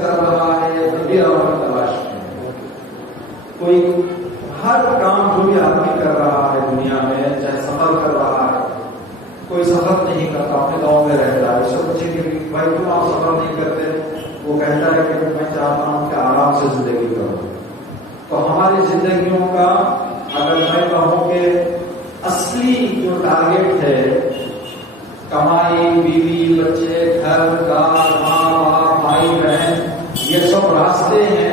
کر رہا ہے طبی راحت تلاش میں. کوئی ہر کام جو بھی آدمی کر رہا ہے دنیا میں، چاہے سفر کر رہا ہے، کوئی سفر نہیں کرتا، اپنے گاؤں میں رہتا ہے، اس کو پوچھیں کہ بھائی کیوں آپ سفر نہیں کرتے؟ وہ کہتا ہے کہ میں چاہتا ہوں کہ آرام سے زندگی کروں. تو ہماری زندگیوں کا اگر میں کہوں کہ اصلی جو ٹارگیٹ ہے، کمائی، بیوی، بچے، گھر، گار، ماں باپ، بھائی بہن، یہ سب راستے ہیں.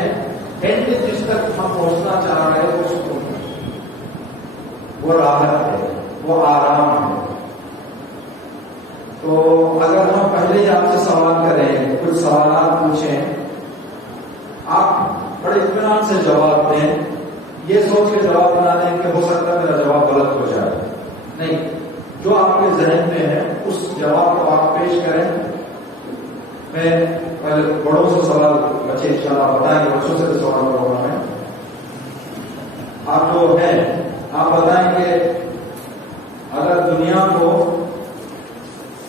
اینڈ جس تک ہم پہنچنا چاہ رہے ہیں وہ سکون ہے، وہ راحت ہے، وہ آرام ہے. تو اگر ہم پہلے ہی آپ سے سوال کریں، کچھ سوالات پوچھیں، آپ بڑے اطمینان سے جواب دیں، یہ سوچ کے جواب نہ دیں کہ ہو سکتا ہے میرا جواب غلط ہو جائے. نہیں، جو آپ کے ذہن میں ہے اس جواب کو آپ پیش کریں. میں پہلے بڑوں سے سوال، بچے انشاءاللہ بتائیں گے، بچوں سے بھی سوال کروں گا میں. آپ جو ہیں آپ بتائیں کہ اگر دنیا کو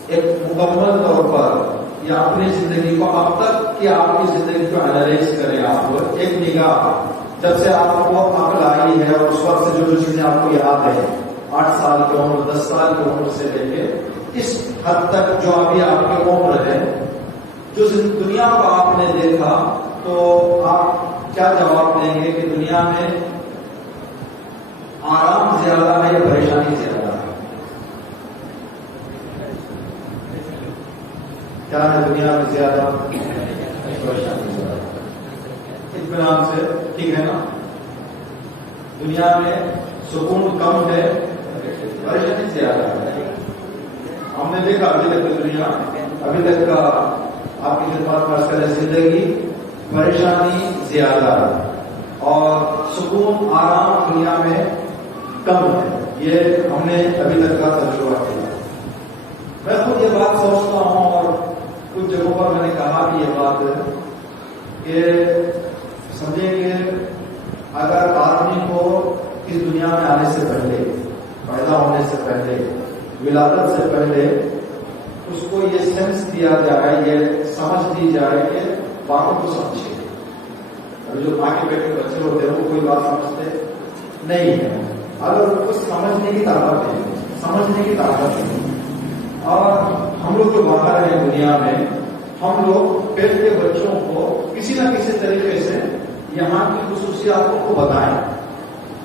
ایک مکمل طور پر یا اپنی زندگی کو اب تک کی آپ کی زندگی کو انالائز کریں، آپ ایک نگاہ، جب سے آپ کو عقل آئی ہے اور اس وقت سے جو چیزیں آپ کو یاد ہے، 8 سال کی عمر، 10 سال کی عمر سے لے کے اس حد تک جو ابھی آپ کی عمر ہے، جو دنیا کو آپ نے دیکھا، تو آپ کیا جواب دیں گے کہ دنیا میں آرام زیادہ ہے یا پریشانی زیادہ ہے؟ کیا ہے دنیا میں زیادہ؟ پریشانی زیادہ. اطمینان سے ٹھیک ہے نا؟ دنیا میں سکون کم ہے، پریشانی زیادہ ہے. ہم نے دیکھا ابھی تک دنیا، ابھی تک کا آپ کی خدمات فرض کریں، زندگی پریشانی زیادہ ہے اور سکون آرام دنیا میں کم ہے. یہ ہم نے ابھی تک کا تجربہ کیا. میں خود یہ بات سوچتا ہوں اور کچھ جگہوں پر میں نے کہا بھی یہ بات کہ سمجھیں کہ اگر آدمی کو اس دنیا میں آنے سے پہلے، پیدا ہونے سے پہلے، ولادت سے پہلے اس کو یہ سینس دیا جائے، یہ سمجھ دی جائے کہ باتوں کو سمجھے. ابھی جو ماں کے بیٹے بچے ہوتے ہیں وہ کوئی بات سمجھتے نہیں ہے. اگر کچھ سمجھنے کی طاقت ہے، سمجھنے کی طاقت ہے. اور ہم لوگ جو باہر ہیں دنیا میں، ہم لوگ پیٹ کے بچوں کو کسی نہ کسی طریقے سے یہاں کی خصوصیاتوں کو بتائیں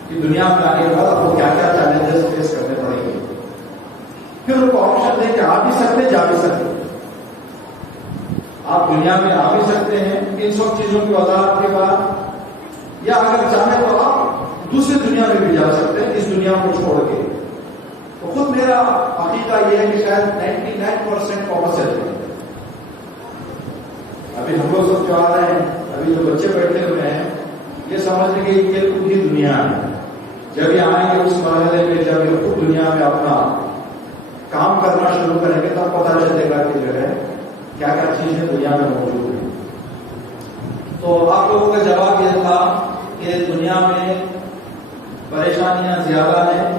کہ دنیا میں آنے کے بعد آپ کو کیا کیا چیلنجز فیس کرنے پڑیں گے. پھر ان کو آپشن دیں کہ آ بھی سکتے، جا بھی سکتے. آپ دنیا میں آ بھی سکتے ہیں ان سب چیزوں کی وضاحت کے بعد، یا اگر چاہیں تو آپ دوسری دنیا میں بھی جا سکتے ہیں اس دنیا کو چھوڑ کے. تو خود میرا عقیدہ یہ ہے کہ شاید 99% کامرشل ہے. ابھی ہم لوگ سب جو آ رہے ہیں، ابھی جو بچے بیٹھے ہوئے ہیں، یہ سمجھنے کی کھیل کود کی دنیا ہے. جب یہ آئیں گے اس مرحلے میں، جب یہ خود دنیا میں اپنا کام کرنا شروع کریں گے، تب پتہ چلے گا کہ جو ہے کیا کیا چیزیں دنیا میں موجود ہیں. تو آپ لوگوں کا جواب یہ تھا کہ دنیا میں پریشانیاں زیادہ ہیں،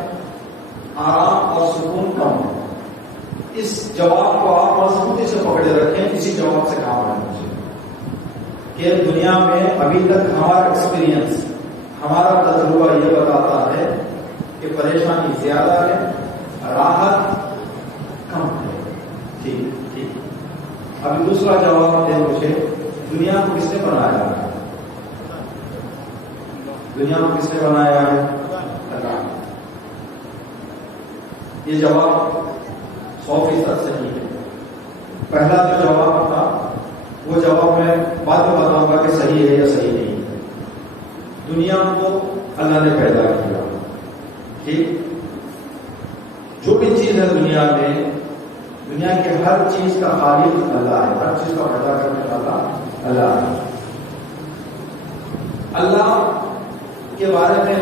آرام اور سکون کم ہے. اس جواب کو آپ مضبوطی سے پکڑے رکھیں، اسی جواب سے کام کرنا چاہیے کہ دنیا میں ابھی تک ہمارا ایکسپیرینس، ہمارا تجربہ یہ بتاتا ہے کہ پریشانی زیادہ ہے، راحت کم ہے. ٹھیک ٹھیک. ابھی دوسرا جواب دیں مجھے، دنیا کو کس نے بنایا ہے؟ دنیا کو کس نے بنایا ہے؟ اللہ. یہ جواب 100% صحیح ہے. پہلا جو جواب تھا وہ جواب میں بعد میں بتاؤں گا کہ صحیح ہے یا صحیح نہیں ہے. دنیا کو اللہ نے پیدا کیا. ٹھیک. جو بھی چیز ہے دنیا میں، دنیا کے ہر چیز کا خالق اللہ ہے، ہر چیز کا پیدا کرنے والا اللہ ہے. اللہ کے بارے میں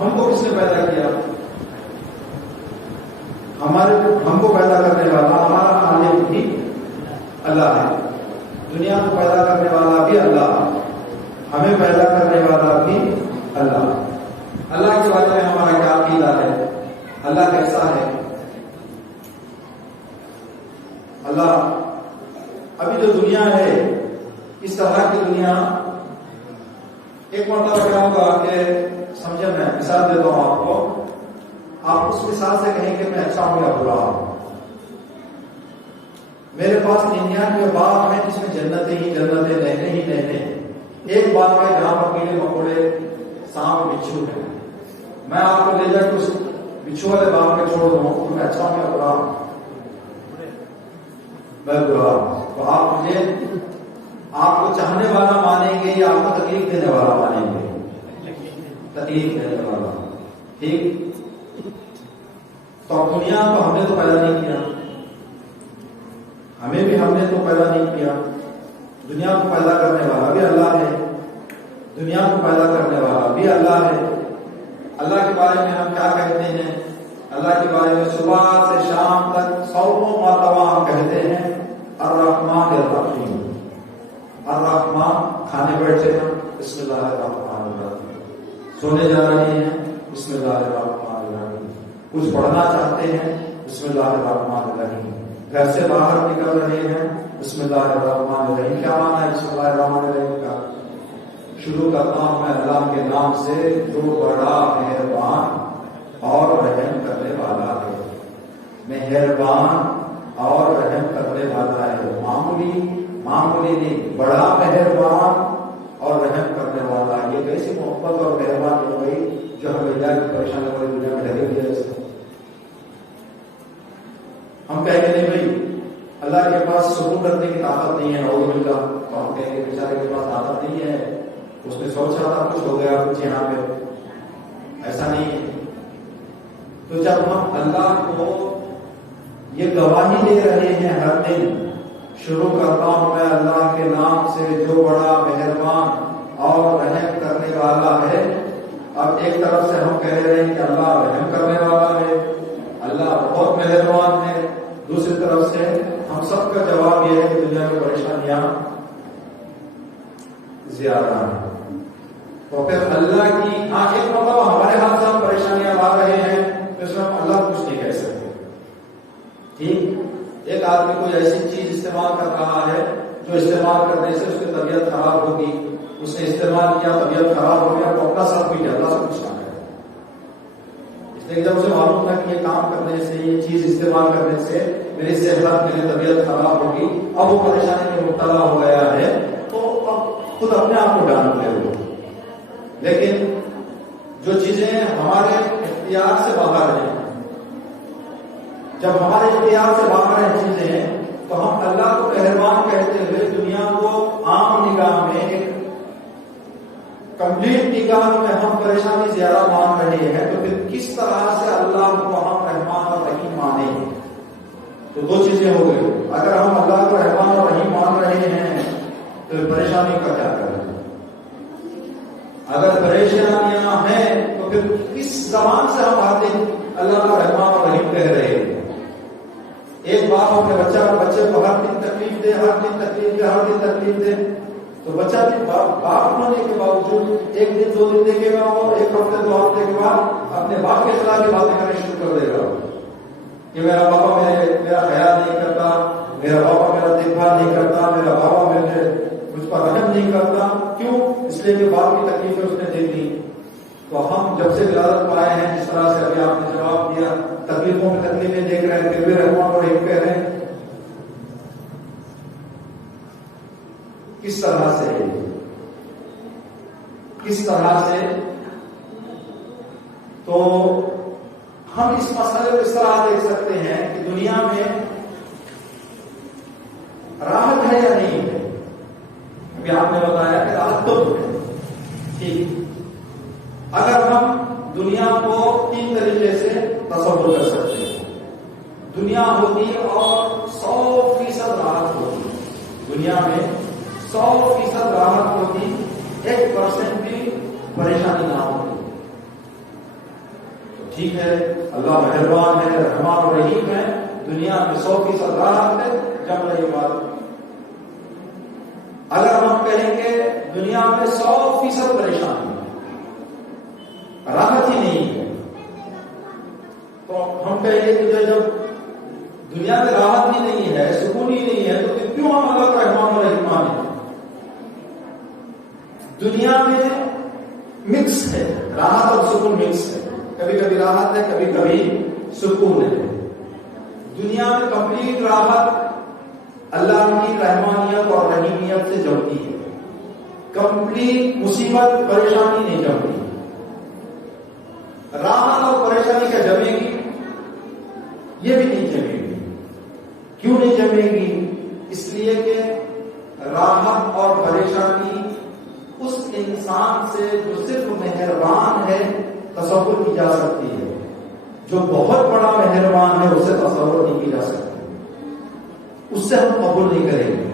ہم کو کس نے پیدا کیا؟ ہم کو پیدا کرنے والا ہمارا خالق بھی اللہ ہے. دنیا کو پیدا کرنے والا بھی اللہ، ہمیں پیدا کرنے والا بھی اللہ. اللہ کے بارے میں ہمارا کیا عقیدہ ہے؟ اللہ کیسا ہے؟ اللہ ابھی جو دنیا ہے اس طرح کی دنیا ایک مرتبہ کیا ہوگا کہ سمجھے، میں مثال دیتا ہوں آپ کو. آپ اس مثال سے کہیں کہ میں اچھا ہوں یا برا ہوں. میرے پاس 99 باغ ہیں جس میں جنتیں ہی جنتیں، نہریں ہی نہریں. ایک باغ ہے جہاں پر کیڑے مکوڑے، سانپ، بچھو ہیں. میں آپ کو لے جا کے اس بچھو والے باغ میں چھوڑ دوں تو میں اچھا ہوں یا برا ہوں؟ میں برا ہوں. تو آپ مجھے آپ کو چاہنے والا مانیں گے یا آپ کو تکلیف دینے والا مانیں گے؟ تکلیف دینے والا. ٹھیک. تو دنیا کو ہم نے تو پیدا نہیں کیا، ہمیں بھی ہم نے تو پیدا نہیں کیا. دنیا کو پیدا کرنے والا بھی اللہ ہے، دنیا کو پیدا کرنے والا بھی اللہ ہے. اللہ کے بارے میں ہم کیا کہتے ہیں؟ اللہ کے بارے میں صبح سے شام تک 100 مرتبہ ہم کہتے ہیں الرحمن الرحیم. الرحمن، کھانے بیٹھے ہیں بسم اللہ الرحمن الرحیم، سونے جا رہے ہیں بسم اللہ الرحمن الرحیم، کچھ پڑھنا چاہتے ہیں بسم اللہ الرحمن الرحیم، گھر سے باہر نکل رہے ہیں بسم اللہ الرحمن الرحیم. کیا معنی ہے بسم اللہ الرحمن الرحیم کا؟ شروع کرتا ہوں میں اللہ کے نام سے جو بڑا مہربان اور رحم کرنے والا ہے. مہربان اور رحم کرنے والا ہے. معمولی نہیں، بڑا مہربان اور رحم کرنے والا. یہ کیسی محبت اور مہربان ہو گئی جو ہمیں کی پریشانی والی دنیا میں لگے ہوئے ہیں. ہم کہیں گے نہیں بھائی اللہ کے پاس سکون رکھنے کی طاقت نہیں ہے، نعوذ باللہ. تو ہم کہیں گے بیچارے کے پاس طاقت نہیں ہے، اس نے سوچا تھا کچھ ہو گیا کچھ یہاں پہ. ایسا نہیں ہے. تو جب ہم اللہ کو یہ گواہی دے رہے ہیں ہر دن، شروع کرتا ہوں میں اللہ کے نام سے جو بڑا مہربان اور رحم کرنے والا ہے. اب ایک طرف سے ہم کہہ رہے ہیں کہ اللہ رحم کرنے والا ہے، اللہ بہت مہربان ہے. دوسری طرف سے ہم سب کا جواب یہ ہے کہ دنیا میں پریشانیاں زیادہ ہیں. تو پھر اللہ کی ایک مرتبہ ہمارے ہاتھ سے ہم پریشانیاں لا رہے ہیں تو اس میں ہم اللہ کچھ نہیں کہہ سکتے. ٹھیک. ایک آدمی کوئی ایسی چیز استعمال کر رہا ہے جو استعمال کرنے سے اس کی طبیعت خراب ہوگی، اس نے استعمال کیا طبیعت خراب ہو گیا، تو اپنا ساتھ بھی اللہ سے کچھ نہ کرے. اس لیے جب اسے معلوم تھا کہ یہ کام کرنے سے، یہ چیز استعمال کرنے سے میری صحت، میری طبیعت خراب ہوگی، اب وہ پریشانی میں مبتلا ہو گیا ہے، تو اب خود اپنے آپ کو ڈانٹ لے وہ. لیکن جو چیزیں ہمارے اختیار سے باہر ہیں، جب ہمارے اختیار سے باہر ہیں چیزیں، تو ہم اللہ کو مہربان کہتے ہوئے دنیا کو عام نگاہ میں، ایک کمپلیٹ نگاہ میں ہم پریشانی زیادہ مان رہے ہیں، تو پھر کس طرح سے اللہ کو ہم رحمان اور رحیم مانیں؟ تو دو چیزیں ہو گئی. اگر ہم اللہ کو رحمان اور رحیم مان رہے ہیں تو پریشانی کا کیا کریں؟ اگر پریشانیاں ہیں تو پھر کس زبان سے ہم آتے اللہ کا رحمان اور رحیم کہہ رہے ہیں؟ ایک باپ اپنے بچے کو ہر دن تکلیف دے، ہر دن تکلیف دے، تو بچہ بھی باپ ہونے کے باوجود ایک دن 2 دن دیکھے گا، وہ 1 ہفتے 2 ہفتے کے بعد اپنے باپ کے خلاف کی باتیں کرنا شروع کر دے گا کہ میرا پاپا میرا خیال نہیں کرتا، میرا پاپا میرا دیکھ بھال نہیں کرتا، میرا پاپا مجھ پر رحم نہیں کرتا. کیوں؟ اس لیے کہ باپ کی تکلیفیں اس نے دیکھ لی. تو ہم جب سے ولادت پائے ہیں، جس طرح سے ابھی آپ نے جواب دیا، تکلیفوں میں تکلیفیں دیکھ رہے ہیں، پھر بھی رحمان اور رحیم کہہ رہے ہیں. کس طرح سے تو ہم اس مسئلے کو اس طرح دیکھ سکتے ہیں کہ دنیا میں راحت ہے یا نہیں ہے. ابھی آپ نے بتایا کہ راحت تو ہے. ٹھیک. اگر ہم دنیا کو 3 طریقے سے تصور کر سکتے ہیں. دنیا ہوتی اور 100% راحت ہوتی. دنیا میں 100% راحت ہوتی، 1% بھی پریشانی نہ ہوتی. ٹھیک ہے، اللہ مہربان ہے، رحمان اور رحیم ہے، دنیا میں 100% راحت ہے، جب رہی بات. اگر ہم کہیں گے دنیا میں 100% پریشانی ہے، راحت ہی نہیں ہے، تو ہم کہیں گے کہ جب دنیا میں راحت ہی نہیں ہے، سکون ہی نہیں ہے، تو پھر کیوں ہم اللہ کا رحمان اور رحیم مانیں؟ دنیا میں مکس ہے، راحت اور سکون مکس ہے، کبھی کبھی راحت ہے، کبھی کبھی سکون ہے۔ دنیا میں کمپلیٹ راحت اللہ کی رحمانیت اور رحیمیت سے جمتی ہے، کمپلیٹ مصیبت پریشانی نہیں جمتی۔ راحت اور پریشانی کا جمے گی یہ بھی نہیں جمے گی۔ کیوں نہیں جمے گی؟ اس لیے کہ راحت اور پریشانی اس انسان سے جو صرف مہربان ہے تصور کی جا سکتی ہے، جو بہت بڑا مہربان ہے اسے تصور نہیں کی جا سکتی، اس سے ہم قبول نہیں کریں گے۔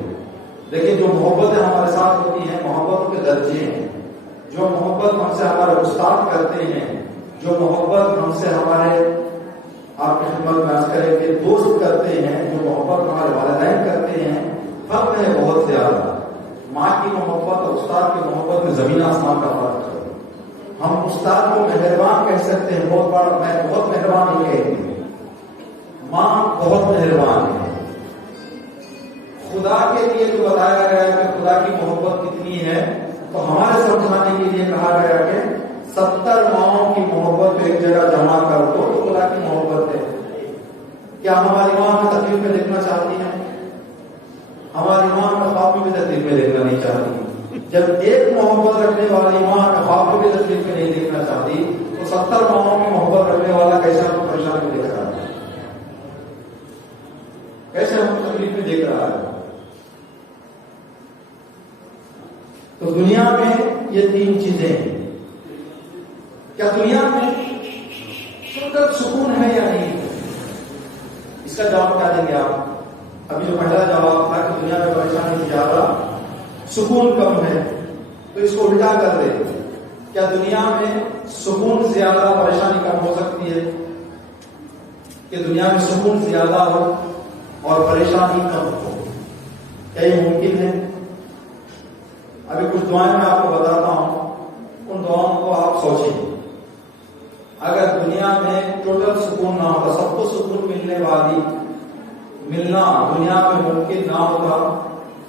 لیکن جو محبتیں ہمارے ساتھ ہوتی ہیں، محبتوں کے درجے ہیں، جو محبت ہم سے ہمارے استاد کرتے ہیں، جو محبت ہم سے ہمارے آپ کی خدمت میں عرض کریں کہ دوست کرتے ہیں، جو محبت ہمارے والدین کرتے ہیں، فرق ہے بہت زیادہ۔ ماں کی محبت اور استاد کی محبت میں زمین آسمان کا فرق ہے۔ ہم استاد کو مہربان کہہ سکتے ہیں، بہت بڑا میں بہت مہربان نہیں کہیں گے، ماں بہت مہربان ہے۔ خدا کے لیے جو بتایا گیا کہ خدا کی محبت کتنی ہے، تو ہمارے سمجھانے کے لیے کہا گیا کہ 70 ماؤں کی محبت کو ایک جگہ جمع کر دو تو خدا کی محبت ہے۔ کیا ہماری ماں ہمیں تکلیف میں دیکھنا چاہتی ہے؟ ہماری ماں ہمیں خواب میں بھی تکلیف میں دیکھنا نہیں چاہتی۔ جب ایک محبت رکھنے والی ماں ہمیں خواب میں بھی تکلیف میں نہیں دیکھنا چاہتی تو 70 ماؤں کی محبت رکھنے والا کیسے ہم پریشان میں دیکھ رہا ہے، کیسے ہم تکلیف میں دیکھ رہا ہے؟ تو دنیا میں یہ 3 چیزیں ہیں۔ کیا دنیا میں ٹوٹل سکون ہے یا نہیں؟ اس کا جواب کیا دیں گے آپ؟ ابھی جو پہلا جواب تھا کہ دنیا میں پریشانی زیادہ سکون کم ہے، تو اس کو الٹا کر دیں، کیا دنیا میں سکون زیادہ پریشانی کم ہو سکتی ہے؟ کہ دنیا میں سکون زیادہ ہو اور پریشانی کم ہو، کیا یہ ممکن ہے؟ ابھی کچھ دعائیں میں آپ کو بتاتا ہوں، ان دعاؤں کو آپ سوچیں۔ اگر دنیا میں ٹوٹل سکون نہ ہوتا، سب کو سکون ملنا دنیا میں ممکن نہ ہوتا،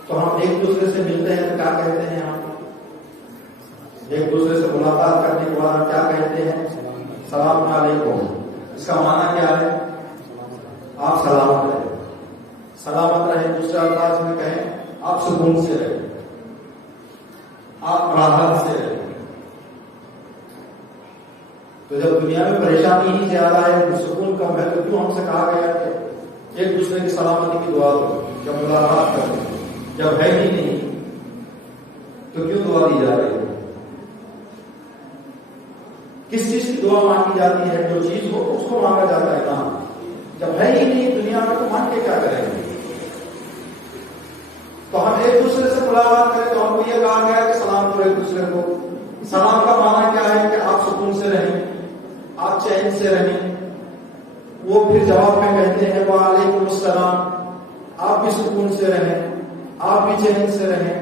تو ہم ایک دوسرے سے ملتے ہیں تو کیا کہتے ہیں؟ ہم ایک دوسرے سے ملاقات کرنے کے بعد ہم کیا کہتے ہیں؟ سلام علیکم۔ اس کا معنی کیا ہے؟ آپ سلامت رہیں، سلامت رہیں۔ دوسرے انداز میں کہیں آپ سکون سے رہیں، آپ راحت سے رہیں۔ تو جب دنیا میں پریشانی ہی زیادہ ہے، سکون کم ہے، تو کیوں ہم سے کہا گیا کہ ایک دوسرے کی سلامتی کی دعا دو، جب ملاقات کرو؟ جب ہے ہی نہیں تو کیوں دعا دی جا رہی ہے؟ کس چیز کی دعا مانگی جاتی ہے؟ جو چیز ہو اس کو مانگا جاتا ہے کہاں؟ جب ہے ہی نہیں دنیا میں تو مانگ کے کیا کریں گے؟ تو ہم ایک دوسرے سے ملاقات کریں تو ہم کو یہ کہا گیا کہ سلام کرو ایک دوسرے کو۔ سلام کا معنی کیا ہے؟ کہ آپ سکون سے رہیں، آپ چین سے رہیں۔ وہ پھر جواب میں کہتے ہیں وعلیکم السلام، آپ بھی سکون سے رہیں، آپ بھی چین سے رہیں۔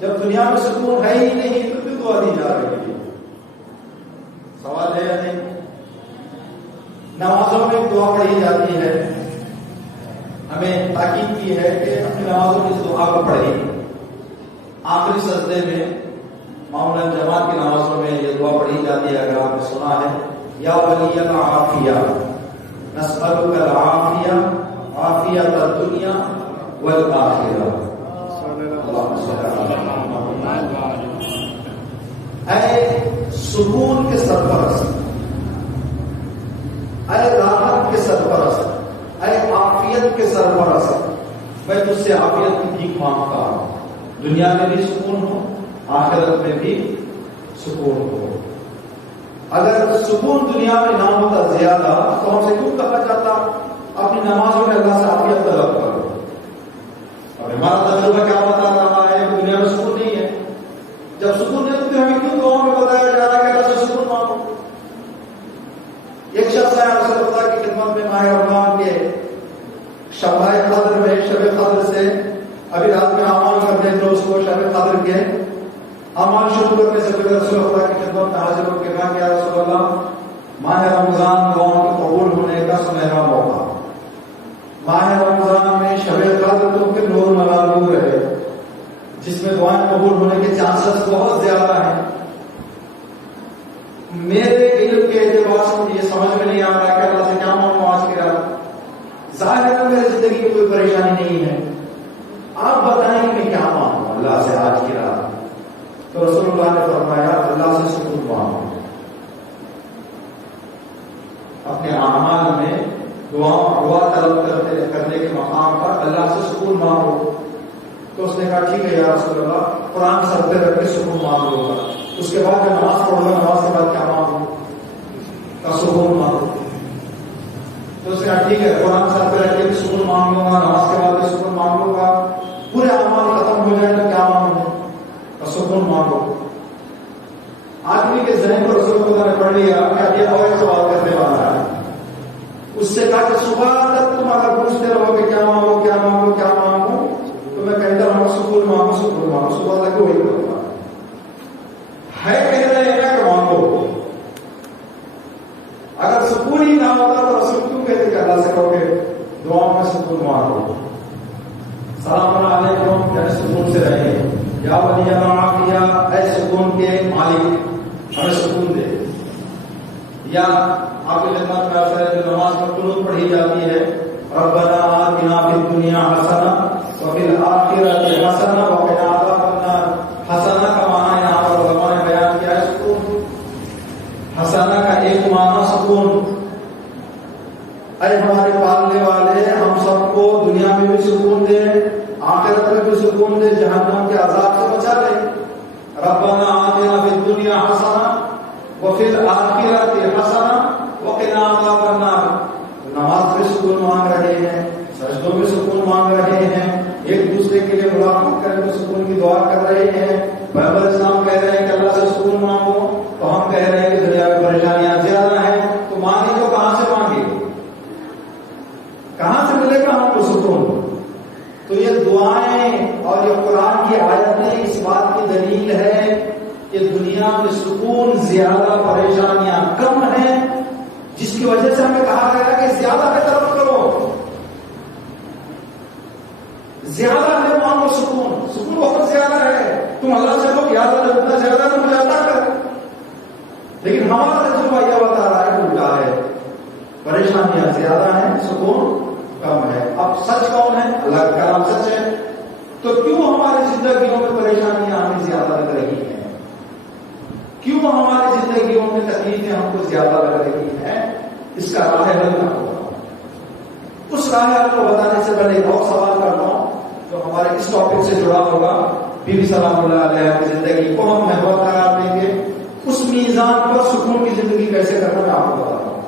جب دنیا میں سکون ہے ہی نہیں تو کیوں دعا دی جا رہی ہے؟ سوال ہے یا نہیں؟ نمازوں میں دعا پڑھی جاتی ہے، ہمیں تاکید کی ہے کہ اپنی نمازوں میں اس دعا کو پڑھیں۔ آخری سجدے میں معمولاً جماعت کی نمازوں میں یہ دعا پڑھی جاتی ہے، اگر آپ نے سنا ہے، یا ولی العافیہ نسألک العافیہ عافیۃ الدنیا والآخرہ۔ اے سکون کے سرپرست، اے راحت کے سرپرست، اے عافیت کے سرپرست، میں تجھ سے عافیت کی بھیک مانگتا ہوں، دنیا میں بھی سکون ہو، آخرت میں بھی سکون ہو۔ اگر سکون دنیا میں نہ ہوتا زیادہ تو ہم سے کیوں کہا جاتا اپنی نمازوں میں اللہ سے عافیت طلب کرو؟ اور ہمارا تجربہ کیا بتا رہا ہے کہ دنیا میں سکون نہیں ہے۔ جب سکون نہیں تو ہمیں کیوں دعاؤں میں بتایا جا رہا ہے کہ اللہ سے سکون مانگو؟ ایک شخص ہے رسول اللہ کی خدمت میں ماہ رمضان کے شب قدر میں، شب قدر سے ابھی رات میں اعمال کرنے تو اس کو شب قدر کے اعمال شروع کرنے سے پہلے رسول اللہ کی خدمت میں حاضر ہو کے کہا کہ یا رسول اللہ، ماہ رمضان دعاؤں کے قبول ہونے کا سنہرا موقع، ماہ رمضان میں شب قدر تو پھر نور ملا نور ہے، جس میں دعائیں قبول ہونے کے چانسز بہت زیادہ تو رسول اللہ نے فرمایا اللہ سے سکون مانگو، اپنے اعمال میں دعا طلب کرنے کے مقام پر اللہ سے سکون مانگو۔ تو اس نے کہا ٹھیک ہے یا رسول اللہ، قرآن سر پہ رکھ کے سکون مانگ لوں گا، اس کے بعد میں نماز پڑھوں گا، نماز کے بعد کیا مانگوں؟ کا سکون مانگو۔ تو اس نے کہا ٹھیک ہے، قرآن سر پہ رکھ کے بھی سکون مانگ لوں گا، نماز کے بعد بھی سکون مانگ لوں گا، پورے اعمال ختم ہو جائے تو کیا مانگوں؟ کا سکون مانگو۔ آدمی کے ذہن کو رسول اللہ نے پڑھ لیا کہ یہ اور سوال کرنے والا ہے، اس سے کہا کہ صبح تک تم اگر پوچھتے رہو کہ کیا مانگو کیا مانگو کیا مانگو، تو میں کہتا ہوں سکون مانگو سکون مانگو، صبح تک وہی کروں گا۔ ہے کہنا ہے کہ مانگو، اگر سکون ہی نہ ہوتا تو رسول کیوں کہتے کہ اللہ سے کہو کہ دعاؤں میں سکون مانگو؟ سلام علیکم یعنی سکون سے رہیں، یا ولی العافیہ اے سکون کے مالک ہمیں سکون دے۔ یا آپ کی خدمت میں عرض ہے جو نماز میں قنوت پڑھی جاتی ہے، ربنا آتنا فی الدنیا حسنہ وفی الآخرۃ حسنہ وقنا عذاب النار۔ حسنہ کا معنی یہاں پر علماء نے بیان کیا ہے سکون۔ حسنہ کا ایک معنی سکون، اے ہمارے پالنے والے ہم سب کو دنیا میں بھی سکون دے، آخرت میں بھی سکون دے، جہنم کے عذاب سے بچا لے۔ ربنا آتنا فی الدنیا حسنہ وفی الآخرۃ حسنہ وقنا عذاب النار۔ نماز میں سکون مانگ رہے ہیں، سجدوں میں سکون مانگ رہے ہیں، ایک دوسرے کے لیے ملاقات کرنے میں سکون کی دعا کر رہے ہیں۔ پیغمبر اسلام کہہ رہے ہیں کہ اللہ سے سکون مانگو، تو ہم کہہ رہے ہیں کہ دنیا میں پریشانیاں زیادہ ہیں، تو مانگے تو کہاں سے مانگے؟ کہاں سے ملے گا ہم کو سکون؟ تو یہ دعائیں اور یہ قرآن کی آیتیں اس بات کی دلیل ہے کہ دنیا میں سکون زیادہ، پریشانیاں کم ہیں، جس کی وجہ سے ہمیں کہا گیا کہ زیادہ کی طرف کرو، زیادہ ہے مانگو سکون۔ سکون بہت زیادہ ہے، تم اللہ سے لوگ یاد جتنا زیادہ تو مجھے عطا کر، لیکن ہمارا تجربہ یہ بتا رہا ہے کہ الٹا ہے، پریشانیاں زیادہ ہیں، سکون کم ہے۔ اب سچ کون ہے؟ اللہ کا کلام سچ ہے، تو کیوں ہماری زندگیوں میں پریشانیاں ہمیں زیادہ لگ رہی ہیں؟ کیوں ہماری زندگیوں میں تکلیفیں ہم کو زیادہ لگ رہی ہیں؟ اس کا راہ حل نہ ہوگا۔ اس راہ حل کو بتانے سے پہلے ایک اور سوال کرتا ہوں جو ہمارے اس ٹاپک سے جڑا ہوگا۔ بی بی سلام اللہ علیہ کی زندگی کو ہم محور قرار دیں گے، اس میزان پر سکون کی زندگی کیسے کرنا میں آپ کو بتاتا ہوں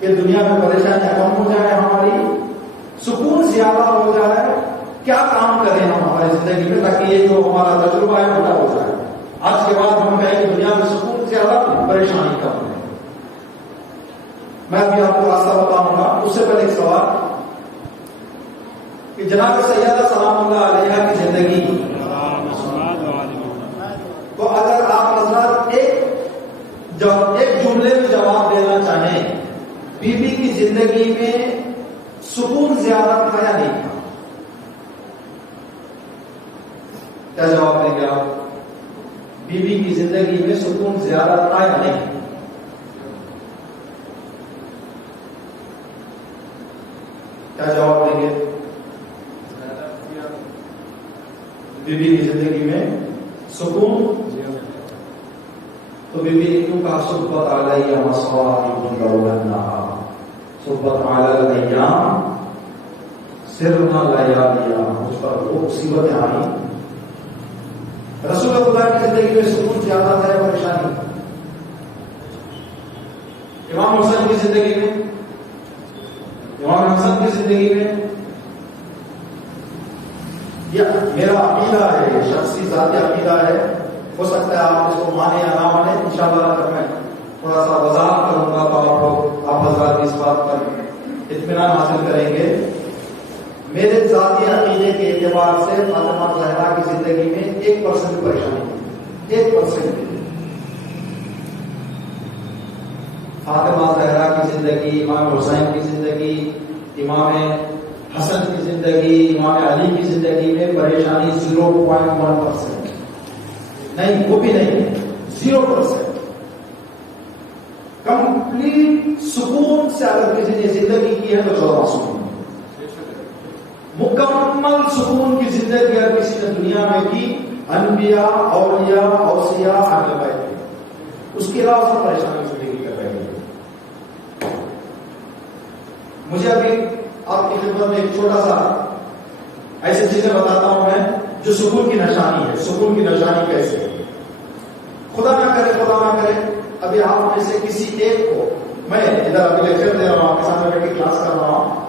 کہ دنیا میں پریشانیاں کم ہو جائے، ہماری سکون زیادہ ہو جائے، کیا کام کریں ہم ہماری زندگی میں تاکہ یہ جو ہمارا تجربہ ہے بڑا ہو جائے۔ آج کے بعد ہم کہیں کہ دنیا میں سکون زیادہ، پریشانی کم ہے۔ میں ابھی آپ کو راستہ بتاؤں گا، اس سے پہلے ایک سوال کہ جناب سیدہ سلام اللہ علیہ کی زندگی، تو اگر آپ حضرات ایک جملے میں جواب دینا چاہیں، بی بی کی زندگی میں سکون زیادہ تھا یا نہیں تھا، کیا جواب دیں گے آپ؟ بی بی کی زندگی میں سکون زیادہ تھا یا نہیں؟ کیا جواب دیں گے؟ بی بی کی زندگی میں سکون، تو بی بی نے کیوں کہا صبت علیہ مصائب لولنہا، صبت علی الایام سرنا لیالیا، اس پر وہ مصیبتیں آئی۔ رسول اللہ کی زندگی میں سکون زیادہ تھا یا پریشانی؟ امام حسن کی زندگی میں، امام حسن کی زندگی میں، یہ میرا عقیدہ ہے، یہ شخصی ذاتی عقیدہ ہے، ہو سکتا ہے آپ اس کو مانے یا نہ مانے، انشاءاللہ جب میں تھوڑا سا وضاحت کروں گا تو آپ لوگ، آپ حضرات اس بات پر اطمینان حاصل کریں گے۔ میرے ذاتی عقیدے کے اعتبار سے فاطمہ زہرا کی زندگی میں 1% پریشانی تھی، 1%۔ فاطمہ زہرا کی زندگی، امام حسین کی زندگی، امام حسن کی زندگی، امام علی کی زندگی میں پریشانی 0.1% نہیں، وہ بھی نہیں، 0%۔ کمپلیٹ سکون سے اگر کسی نے زندگی کی ہے تو 14 سکون، مکمل سکون کی زندگی اگر کسی نے دنیا میں کی انبیاء، اولیاء، اوصیاء، اہل بیت، اس کے علاوہ سب پریشانی زندگی کر رہے ہیں۔ مجھے ابھی آپ کی خدمت میں ایک چھوٹا سا ایسی چیزیں بتاتا ہوں میں جو سکون کی نشانی ہے۔ سکون کی نشانی کیسے؟ خدا نہ کرے ابھی آپ میں سے کسی ایک کو، میں ادھر ابھی لیکچر دے رہا ہوں، آپ کے سامنے بیٹھ کے کلاس کر رہا ہوں،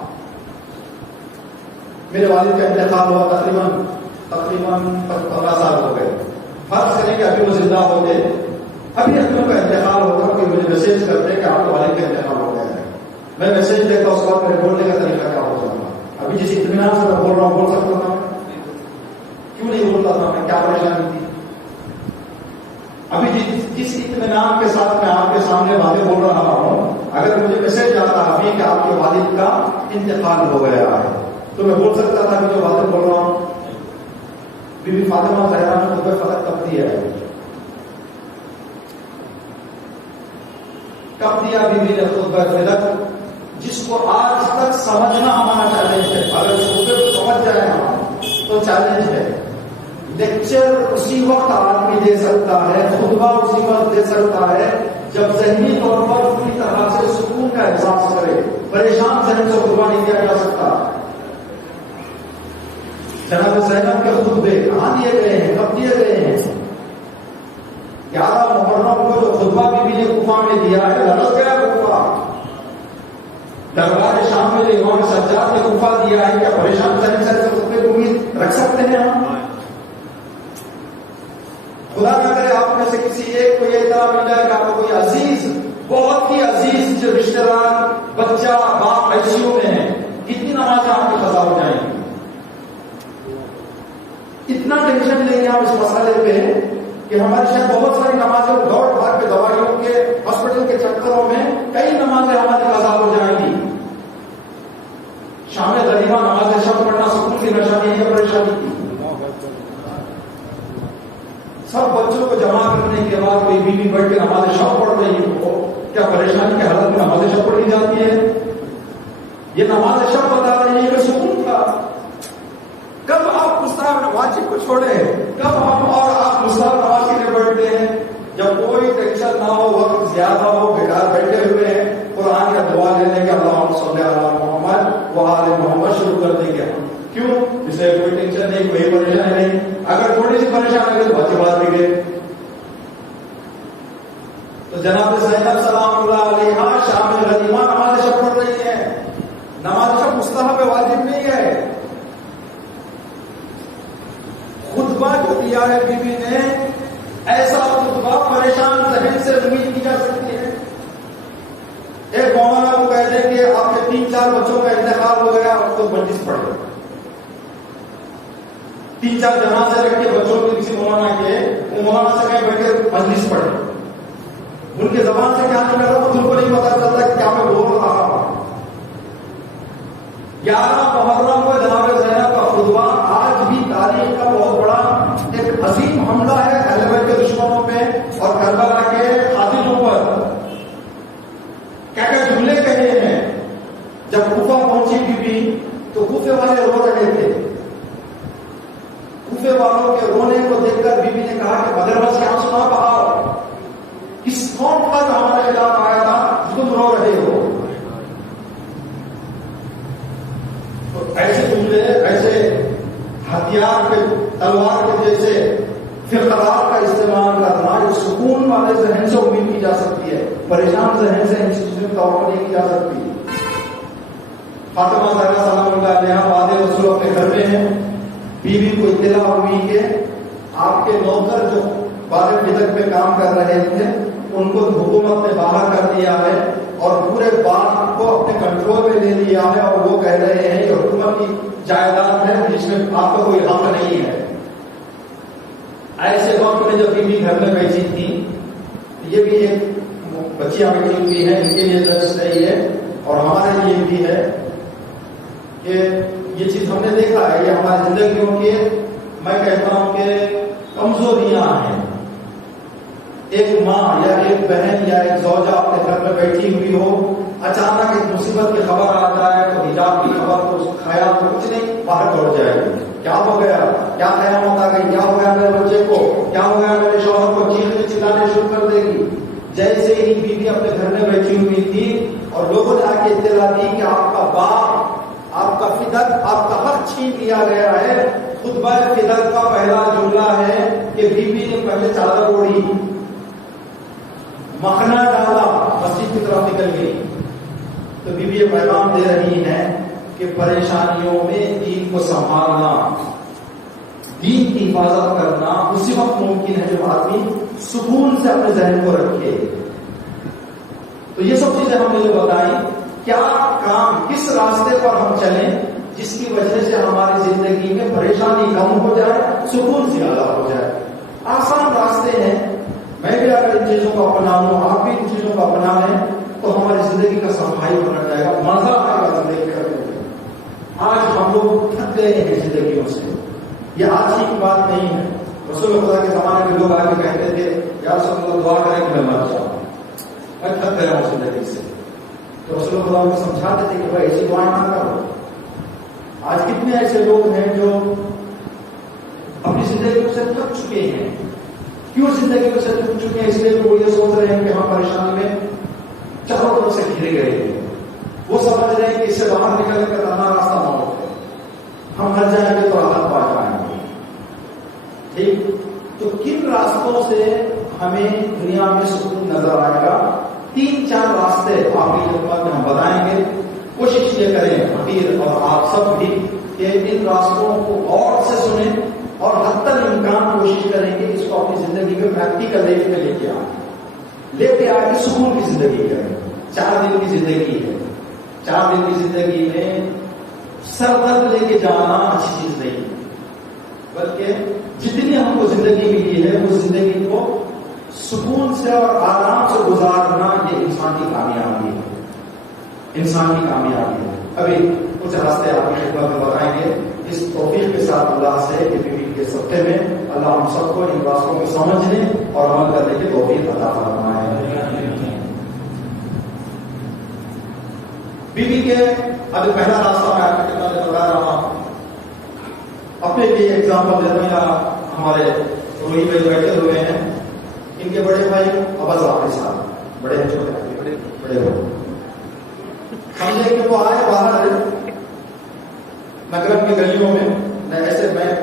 میرے والد کا انتقال ہوا تقریباً 15 سال ہو گئے۔ فرض کریں کہ ابھی وہ زندہ ہوتے، ابھی ان کا انتقال ہوتا کہ مجھے میسج کرتے کہ آپ کے والد کا انتقال ہو گیا ہے، میں میسج دیکھتا، اس کے بعد میرے بولنے کا طریقہ کیا ہو جاتا؟ ابھی جس اطمینان سے میں بول رہا ہوں بول سکتا تھا؟ کیوں نہیں بولتا تھا میں؟ کیا پریشانی تھی؟ ابھی جس اطمینان کے ساتھ میں آپ کے سامنے باتیں بول رہا ہوں، اگر مجھے میسج آتا ابھی کہ آپ کے والد کا انتقال ہو گیا ہے تو میں بول سکتا تھا کہ جو باتیں بول رہا ہوں؟ بی بی فاطمہ زہرا نے خطبہ فلک کب دیا ہے؟ کب دیا بی بی نے خطبہ فلک؟ جس کو آج تک سمجھنا ہمارا چیلنج ہے۔ اگر اس کو سمجھ جائے ہم تو چیلنج ہے۔ لیکچر اسی وقت آدمی دے سکتا ہے، خطبہ اسی وقت دے سکتا ہے جب ذہنی طور پر پوری طرح سے سکون کا احساس کرے۔ پریشان ذہن سے خطبہ نہیں دیا جا سکتا۔ جناب زینب کے خطبے کہاں دیے گئے ہیں؟ کب دیے گئے ہیں؟ 11 محرم کو جو خطبہ بی بی نے کوفہ میں دیا ہے، لڑک گیا کوفہ۔ دربار شام میں جو امام سجاد نے کوفہ دیا ہے، کیا پریشان ذہن سے خطبے کو امید رکھ سکتے ہیں ہم؟ خدا نہ کرے آپ میں سے کسی ایک کو یہ اطلاع مل جائے کہ آپ کو کوئی عزیز، بہت ہی عزیز جو رشتے دار، بچہ، باپ ICU میں ہے، کتنی نمازیں آپ کی قضا ہو جائیں گی؟ اتنا ٹینشن لیں گے آپ اس مسئلے پہ کہ ہمارے شاید بہت ساری نمازیں دوڑ بھاگ کے دوائیوں کے ہاسپٹل کے چکروں میں کئی نمازیں ہماری قضا ہو جائیں گی۔ شام غریبہ نماز شب پڑھنا سکون کی نشانی ہے، پریشانی کی؟ سب بچوں کو جمع کرنے کے بعد کوئی بیوی بیٹھ کے نماز شب پڑھ رہی ہو، کیا پریشانی کی حالت میں نماز شب پڑھی جاتی ہے؟ یہ نماز شب بتا رہی ہے کہ سکون تھا۔ کب آپ مستحب واجب کو چھوڑے، کب ہم اور آپ مستحب نماز کے لیے بیٹھتے ہیں؟ جب کوئی ٹینشن نہ ہو، وقت زیادہ ہو، بیکار بیٹھے ہوئے ہیں، قرآن کا دعا لینے کے اللہم صلی علی محمد وآل محمد شروع کر دیں گے ہم۔ کیوں؟ اس سے کوئی ٹینشن نہیں، کوئی پریشانی نہیں۔ اگر تھوڑی سی پریشانی ہے تو واجبات بھی گئے۔ تو جناب زینب سلام اللہ علیہا شام غنیمہ نماز شب پڑھ رہی ہیں۔ نماز شب مستحب واجب نہیں ہے۔ خطبہ جو دیا ہے بی بی نے، ایسا خطبہ پریشان ذہن سے امید کی جا سکتی ہے۔ ایک مولانا کو کہہ دیں کہ آپ کے 3-4 بچوں کا انتقال ہو گیا، آپ کو مجلس پڑھ لو، 3-4 جنازے رکھ کے بچوں کے کسی مولانا کے، وہ مولانا سے کہیں بیٹھ کے مجلس پڑھے، ان کی زبان سے کیا نکل رہا تو ان کو نہیں پتا چلتا کہ کیا میں بول رہا ہوں۔ 11 محرم کو جناب زینب کا خطبہ آج بھی تاریخ کا بہت بڑا ایک عظیم حملہ ہے اہل بیت کے دشمنوں پہ اور کربلا کے قاتلوں پر۔ کیا کیا جملے کہے ہیں؟ جب کوفہ پہنچی بی بی تو کوفے والے رو رہے تھے۔ کوفے والوں کے رونے کو دیکھ کر بی بی نے کہا کہ مدربہ سے آپ سنا بہاؤ، کس قوم کا جو ہمارے خلاف آیا تھا تم رو رہے ہو؟ تو ایسے جملے، ایسے ہتھیار کے، تلوار کے جیسے فقرات کا استعمال کرنا، جو سکون والے ذہن سے امید کی جا سکتی ہے، پریشان ذہن سے ان چیزوں کی توقع نہیں کی جا سکتی۔ فاطمہ زہرا سلام اللہ علیہا بعد رسول اپنے گھر میں ہیں، بیوی کو اطلاع ہوئی کہ آپ کے نوکر جو بارے بدک پہ کام کر رہے تھے ان کو حکومت نے باہر کر دیا ہے اور پورے باغ کو اپنے کنٹرول میں لے لیا ہے، اور وہ کہہ رہے ہیں کہ حکومت کی جائیداد ہے جس میں آپ کا کوئی حق نہیں ہے۔ ایسے وقت میں جب بیوی گھر میں بیٹھی تھی، یہ بھی ایک بچیاں بیٹھی ہوئی ہیں، ان کے لیے درس صحیح ہے اور ہمارے لیے بھی ہے کہ یہ چیز ہم نے دیکھا ہے، یہ ہماری زندگیوں کے، میں کہتا ہوں کہ کمزوریاں ہیں۔ ایک ماں یا ایک بہن یا ایک زوجہ اپنے گھر میں بیٹھی ہوئی ہو، اچانک ایک مصیبت کی خبر آ جائے تو حجاب کی خبر، تو خیال تو کچھ نہیں، باہر دوڑ جائے گی۔ کیا ہو گیا، کیا قیامت آ گئی، کیا ہو گیا میرے بچے کو، کیا ہو گیا میرے شوہر کو، چیخنے چلانے شروع کر دے گی. جیسے ہی بیوی اپنے گھر میں بیٹھی ہوئی تھی اور لوگوں نے آ کے اطلاع دی کہ آپ کا باپ، آپ کا فدق، آپ کا حق چھین لیا گیا ہے، خطبہ فدق کا پہلا جملہ ہے کہ بیوی نے پہلے چادر اوڑھی، مکھنا ڈالا، مسجد کی طرف نکل گئی. تو بیوی یہ پیغام دے رہی ہے کہ پریشانیوں میں دین کو سنبھالنا، دین کی حفاظت کرنا اسی وقت ممکن ہے جب آدمی سکون سے اپنے ذہن کو رکھے. تو یہ سب چیزیں ہم نے جو بتائی، کیا کام، کس راستے پر ہم چلیں جس کی وجہ سے ہماری زندگی میں پریشانی کم ہو جائے، سکون زیادہ ہو جائے. آسان راستے ہیں. میں بھی اگر ان چیزوں کو اپنا لوں، آپ بھی ان چیزوں کو اپنا لیں تو ہماری زندگی کا صفائی ہونا جائے گا، مزہ آئے گا زندگی کرنے. آج ہم لوگ تھک گئے ہیں زندگیوں سے. یہ آج ہی کی بات نہیں ہے. رسول خدا کے زمانے میں لوگ آگے کہتے تھے یا رسول اللہ دعا کریں کہ میں مر جاؤں، میں تھک گیا ہوں زندگی سے. تو رسول خدا کو سمجھاتے تھے کہ بھائی ایسی دعائیں نہ کرو. آج کتنے ایسے لوگ ہیں جو اپنی زندگیوں سے تھک چکے ہیں. کیوں زندگیوں سے تھک چکے ہیں؟ اس لیے وہ یہ سوچ رہے ہیں کہ ہم پریشانی میں چاروں طرف سے گھرے گئے ہیں. وہ سمجھ رہے ہیں کہ اس سے باہر نکلنے کا کرنا راستہ موت ہے، ہم مر جائیں گے تو راحت پا جائیں گے. ٹھیک، تو کن راستوں سے ہمیں دنیا میں سکون نظر آئے گا؟ 3-4 راستے آپ کی خدمت میں ہم بتائیں گے. کوشش یہ کریں فقیر اور آپ سب بھی کہ ان راستوں کو غور سے سنیں اور حتی الامکان کوشش کریں کہ اس کو اپنی زندگی میں پریکٹیکل لائف میں لے کے آ کے سکون کی زندگی کریں. 4 دن کی زندگی ہے. 4 دن کی زندگی میں سر درد لے کے جانا اچھی چیز نہیں، بلکہ جتنی ہم کو زندگی ملی ہے وہ زندگی کو سکون سے اور آرام سے گزارنا، یہ انسان کی کامیابی ہے. انسان کی کامیابی ہے. ابھی کچھ راستے آپ کی خدمت میں بتائیں گے اس توفیق کے ساتھ اللہ سے کہ بیوی کے صدقے میں اللہ ہم سب کو ان راستوں کو سمجھنے اور عمل کرنے کی توفیق عطا فرمائے. بیوی کے ابھی پہلا راستہ میں آپ کی خدمت میں بتا رہا ہوں. اپنے لیے ایگزامپل دیتا ہوں. یا ہمارے روہی بھائی بیٹھے ہوئے ہیں، ان کے بڑے بھائی ابز آپ کے ساتھ، بڑے ہیں چھوٹے بڑے ہو، سمجھے کہ وہ آئے باہر نگر کی گلیوں میں. ایسے میں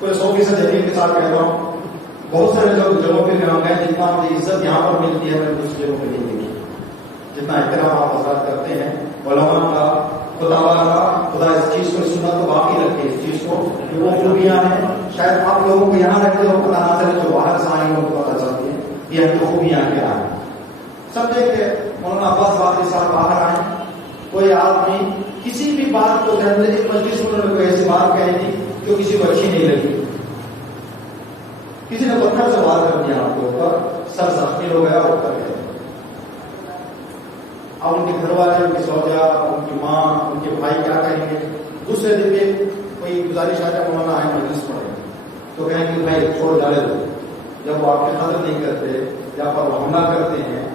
کوئی 100% یقین کے ساتھ کہتا ہوں، بہت سارے جگہوں پہ گئے ہیں جتنا مجھے عزت یہاں پر ملتی ہے میں دوسری جگہوں پہ نہیں دیکھی. جتنا احترام آپ حضرات کرتے ہیں علماء کا، خدا کا، خدا اس چیز کو، سنت کو باقی رکھے، اس چیز کو کہ وہ خوبیاں ہیں شاید آپ لوگوں کو یہاں رکھتے ہو پتا نہ چلے، جو باہر سے آئے لوگوں کو پتا چلتی ہے یہ تو خوبیاں کیا ہیں. سمجھے کہ مولانا عباس باقی صاحب باہر آئے، کوئی آدمی کسی بھی بات کو ذہن میں اس مجلس میں کوئی ایسی بات کہی تھی جو کسی کو اچھی نہیں لگی، کسی نے پتھر سے وار کر دیا آپ کے اوپر، سر زخمی ہو گیا، اٹھ کر گئے. اب ان کے گھر والے، ان کی زوجہ، ان کی ماں، ان کے بھائی کیا کہیں گے؟ دوسرے دن کے کوئی گزارش آ جائے مولانا آئے مجلس پڑھے تو کہیں گے بھائی چھوڑ ڈالے دو. جب وہ آپ کی قدر نہیں کرتے یا پر وہ حملہ کرتے ہیں،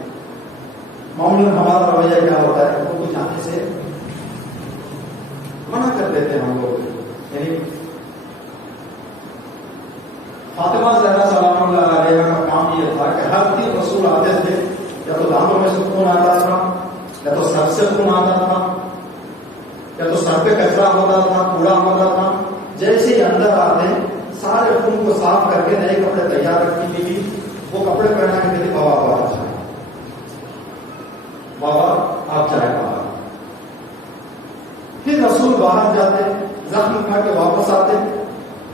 معمولاً ہمارا رویہ کیا ہوتا ہے؟ ان کو جانے سے منع کر دیتے ہیں ہم لوگ. یعنی فاطمہ زہرا سلام اللہ علیہ کا کام یہ تھا کہ ہر دن رسول آتے تھے، یا تو دانتوں میں سے خون آتا تھا، یا تو سر سے خون آتا تھا، یا تو سر پہ کچرا ہوتا تھا، کوڑا ہوتا تھا. جیسے ہی اندر آتے سارے خون کو صاف کر کے نئے کپڑے تیار رکھتی تھی. وہ کپڑے پہنا کے کہتی بابا باہر جائے، بابا آپ جائیں باہر. پھر رسول باہر جاتے، زخم کھا کے واپس آتے،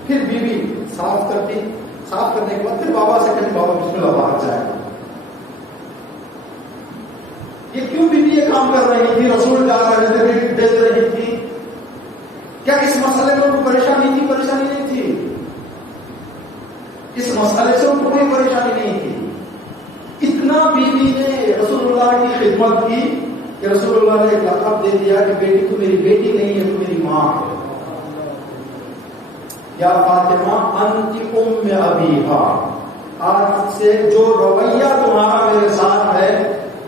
پھر بیوی صاف کرتی، صاف کرنے کے بعد پھر بابا سے کہتی بابا بسم اللہ باہر جائے. یہ کیوں بیوی یہ کام کر رہی تھی؟ رسول جا رہے تھے، بھیج رہی تھی. کیا اس مسئلے میں ان کو پریشانی تھی؟ پریشانی نہیں تھی. اس مسئلے سے ان کو کوئی پریشانی نہیں تھی. اتنا بیوی نے رسول اللہ کی خدمت کی کہ رسول اللہ نے ایک لقب دے دیا کہ بیٹی تو میری بیٹی نہیں ہے، تو میری ماں ہے. یا فاطمہ انت ام ابیہا، آج سے جو رویہ تمہارا میرے ساتھ ہے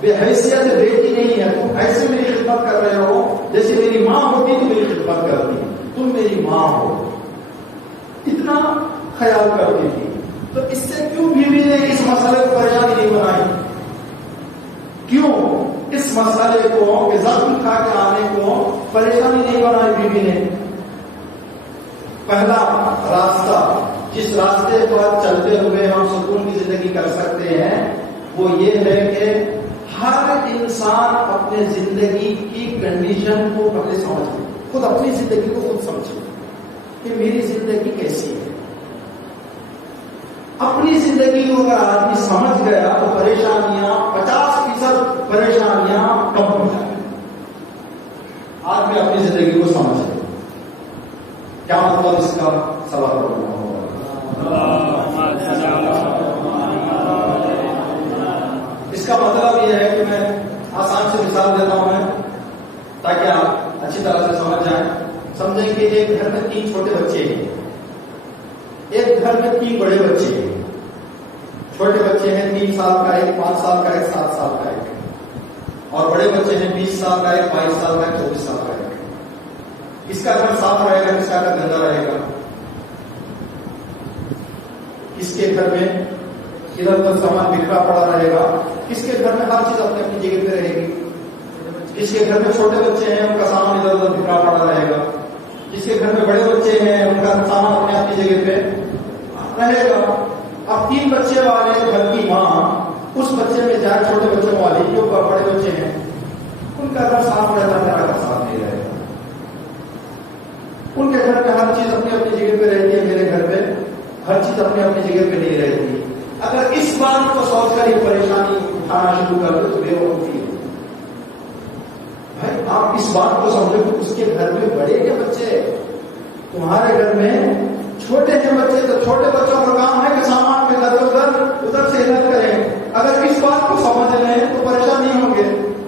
بے حیثیت بیٹی نہیں ہے، تم ایسے میری خدمت کر رہے ہو جیسے میری ماں ہوتی تو میری خدمت کرتی. تم میری ماں ہو. خیال کرتی تھی، تو اس سے کیوں بیوی نے اس مسئلے کو پریشانی نہیں بنائی؟ کیوں اس مسئلے کو کہ زخم کھا کے آنے کو پریشانی نہیں بنائی بیوی نے؟ پہلا راستہ جس راستے پر چلتے ہوئے ہم سکون کی زندگی کر سکتے ہیں وہ یہ ہے کہ ہر انسان اپنے زندگی کی کنڈیشن کو پہلے سمجھے، خود اپنی زندگی کو خود سمجھے کہ میری زندگی کیسی ہے۔ اپنی زندگی کو اگر آدمی سمجھ گیا تو پریشانیاں 50% پریشانیاں کم ہو جائیں۔ آدمی اپنی زندگی کو سمجھے، کیا مطلب اس کا سوال کرنا ہوگا؟ اس کا مطلب یہ ہے کہ میں آسان سے مثال دیتا ہوں تاکہ آپ اچھی طرح سے سمجھ جائیں۔ سمجھیں کہ ایک گھر میں 3 چھوٹے بچے ہیں، ایک گھر میں 3 بڑے بچے ہیں۔ چھوٹے بچے ہیں 3 سال کا ایک، 5 سال کا ایک، 7 سال کا ایک، اور بڑے بچے ہیں 20 سال کا ایک، 22 سال کا ایک، 24 سال کا ایک۔ کس کا گھر صاف رہے گا، کس کا گھر گندا رہے گا؟ کس کے گھر میں ادھر ادھر سامان بکھرا پڑا رہے گا؟ کس کے گھر میں ہر چیز اپنی اپنی جگہ پہ رہے گی؟ جس کے گھر میں چھوٹے بچے ہیں ان کا سامان ادھر ادھر بکھرا پڑا رہے گا، جس کے گھر میں بڑے بچے ہیں ان کا سامان اپنے اپنی جگہ پہ رہے گا۔ اب 3 بچے والے گھر کی ماں اس بچے میں جائے، چھوٹے بچوں والی جو بڑے بچے ہیں ان کا گھر صاف رہتا ہے، گھر صاف نہیں رہے گا۔ ان کے گھر میں ہر چیز اپنی اپنی جگہ پہ رہتی ہے، میرے گھر پہ ہر چیز اپنی اپنی جگہ پہ نہیں رہتی۔ اگر اس بات کو سوچ کر یہ پریشانی اٹھانا شروع کر دو تو بے وقوفی ہے۔ بھائی آپ اس بات کو سمجھو کہ اس کے گھر میں بڑے کے بچے، تمہارے گھر میں چھوٹے ہیں بچے، تو چھوٹے بچوں کا کام ہے کہ سامان میں ادھر سے ادھر کریں۔ اگر اس بات کو سمجھ لیں تو پریشان نہیں ہوں گے۔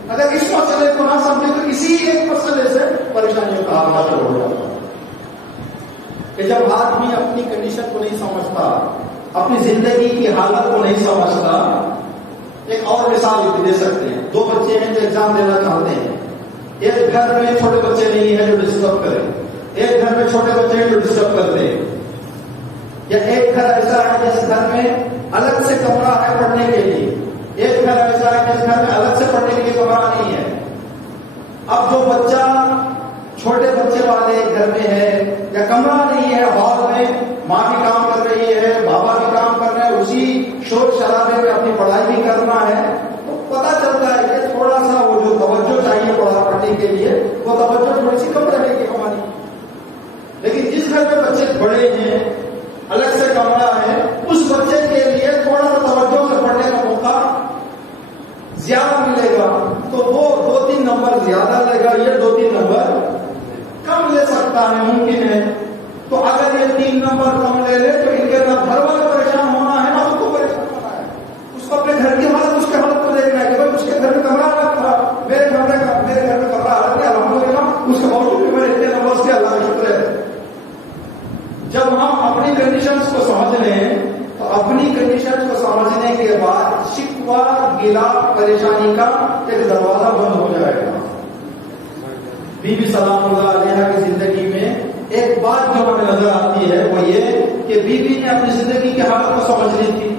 اگر اس مسئلے کو نہ سمجھے تو اسی ایک مسئلے سے پریشانیوں کا آغاز ہو جاتا ہے کہ جب آدمی اپنی کنڈیشن کو نہیں سمجھتا، اپنی زندگی کی حالت کو نہیں سمجھتا۔ ایک اور مثال دے سکتے ہیں، 2 بچے ہیں جو ایگزام دینا چاہتے ہیں، ایک گھر میں چھوٹے بچے نہیں ہیں جو ڈسٹرب کریں، ایک گھر میں چھوٹے بچے ہیں جو ڈسٹرب کرتے ہیں، یا ایک گھر ایسا ہے جس گھر میں الگ سے کمرہ ہے پڑھنے کے لیے، ایک گھر ایسا ہے جس گھر میں الگ سے پڑھنے کے لیے کمرہ نہیں ہے۔ اب جو بچہ چھوٹے بچے والے گھر میں ہے یا کمرہ نہیں ہے، ہال میں ماں بھی کام کر رہی ہے، بابا بھی کام کر رہے ہیں، اسی شور شرابے میں اپنی پڑھائی بھی کرنا ہے، تو پتہ چلتا ہے کہ تھوڑا سا وہ جو توجہ چاہیے پڑھنے کے لیے وہ توجہ تھوڑی سی کم رہے گی ہماری۔ لیکن جس گھر میں بچے بڑے ہیں، الگ سے کمرہ ہے، اس بچے کے لیے تھوڑا سا توجہ سے پڑھنے کا موقع زیادہ ملے گا، تو وہ 2-3 نمبر زیادہ لے گا، یہ 2-3 نمبر کم لے سکتا ہے، ممکن ہے۔ تو اگر یہ 3 نمبر کم لے لے تو ان کے نہ گھر والے پریشان ہونا ہے نہ اس کو پریشان ہونا ہے۔ اس کو اپنے گھر کی حالت، اس کے حالت کو دیکھنا ہے کہ بھائی اس کے گھر میں کمرہ الگ تھا، میرے گھر میں کمرہ الگ ہے، الحمدللہ اس کے باوجود بھی میرے اتنے نمبر کے اللہ کا شکر ہے۔ جب ہم اپنی کنڈیشنز کو سمجھ لیں تو اپنی کنڈیشنز کو سمجھنے کے بعد شکوہ گلا پریشانی کا ایک دروازہ بند ہو جائے گا۔ بی بی سلام اللہ علیہ کی زندگی میں ایک بات جو ہمیں نظر آتی ہے وہ یہ کہ بی بی نے اپنی زندگی کی حالت کو سمجھ لی تھی،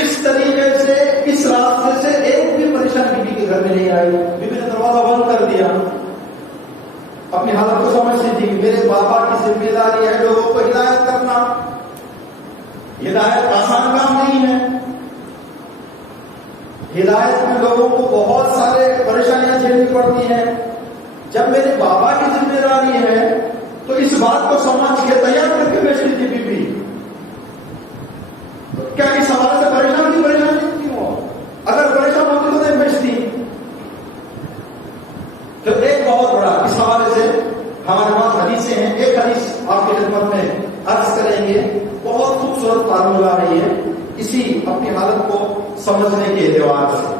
اس طریقے سے اس راستے سے ایک بھی پریشانی بی بی کے گھر میں نہیں آئی۔ بی بی نے دروازہ بند کر دیا، اپنی حالت کو سمجھ لی تھی کہ میرے بابا کی ذمہ داری ہے لوگوں کو ہدایت کرنا، ہدایت آسان کام نہیں ہے، ہدایت میں لوگوں کو بہت سارے پریشانیاں جھیلنی پڑتی ہیں۔ جب میرے بابا کی ذمہ داری ہے تو اس بات کو سمجھ کے تیار کر کے بیچ لی تھی بی بی۔ کیا اس حوالے سے پریشان کیوں ہو؟ اگر پریشان ہوتی تو نہیں بیچتی۔ تو ایک بہت بڑا اس حوالے سے ہمارے پاس حدیثیں ہیں، ایک حدیث آپ کی خدمت میں عرض کریں گے، بہت خوبصورت فارمولہ رہی ہے اسی اپنی حالت کو سمجھنے کے اعتبار سے۔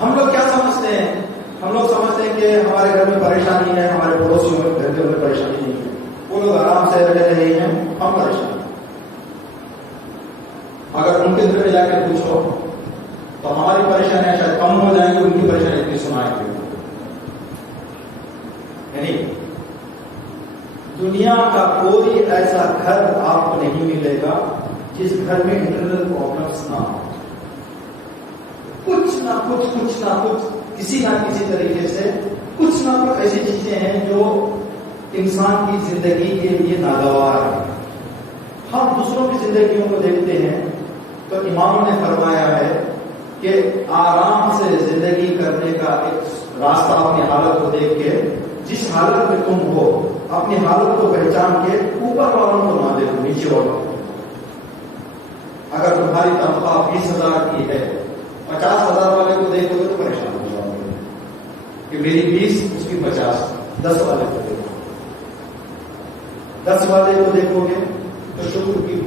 ہم لوگ کیا سمجھتے ہیں؟ ہم لوگ سمجھتے ہیں کہ ہمارے گھر میں پریشانی ہے، ہمارے پڑوسیوں میں گھر میں پریشانی نہیں ہے، وہ لوگ آرام سے رہ رہے ہیں، ہم پریشان ہیں۔ اگر ان کے گھر میں جا کے پوچھو تو ہماری پریشانیاں شاید کم ہو جائیں گی، ان کی پریشانی اتنی سنائیں گے۔ یعنی دنیا کا کوئی ایسا گھر آپ کو نہیں ملے گا جس گھر میں انٹرنل پرابلمس نہ ہو. کچھ نہ کچھ کسی نہ کسی طریقے سے کچھ نہ کچھ ایسی چیزیں ہیں جو انسان کی زندگی کے لیے ناگوار ہے. ہم دوسروں کی زندگیوں کو دیکھتے ہیں تو اماموں نے فرمایا ہے کہ آرام سے زندگی کرنے کا ایک راستہ اپنی حالت کو دیکھ کے، جس حالت میں تم ہو اپنی حالت کو پہچان کے اوپر والوں کو نہ دیکھو، نیچے والوں کو. اگر تمہاری تنخواہ 20,000 کی ہے، 50,000 والے کو دیکھو گے تو پریشان ہو جاؤ گے کہ میری 20 اس کی 50. 10 والے کو دیکھو، 10 والے کو دیکھو گے تو شکر کی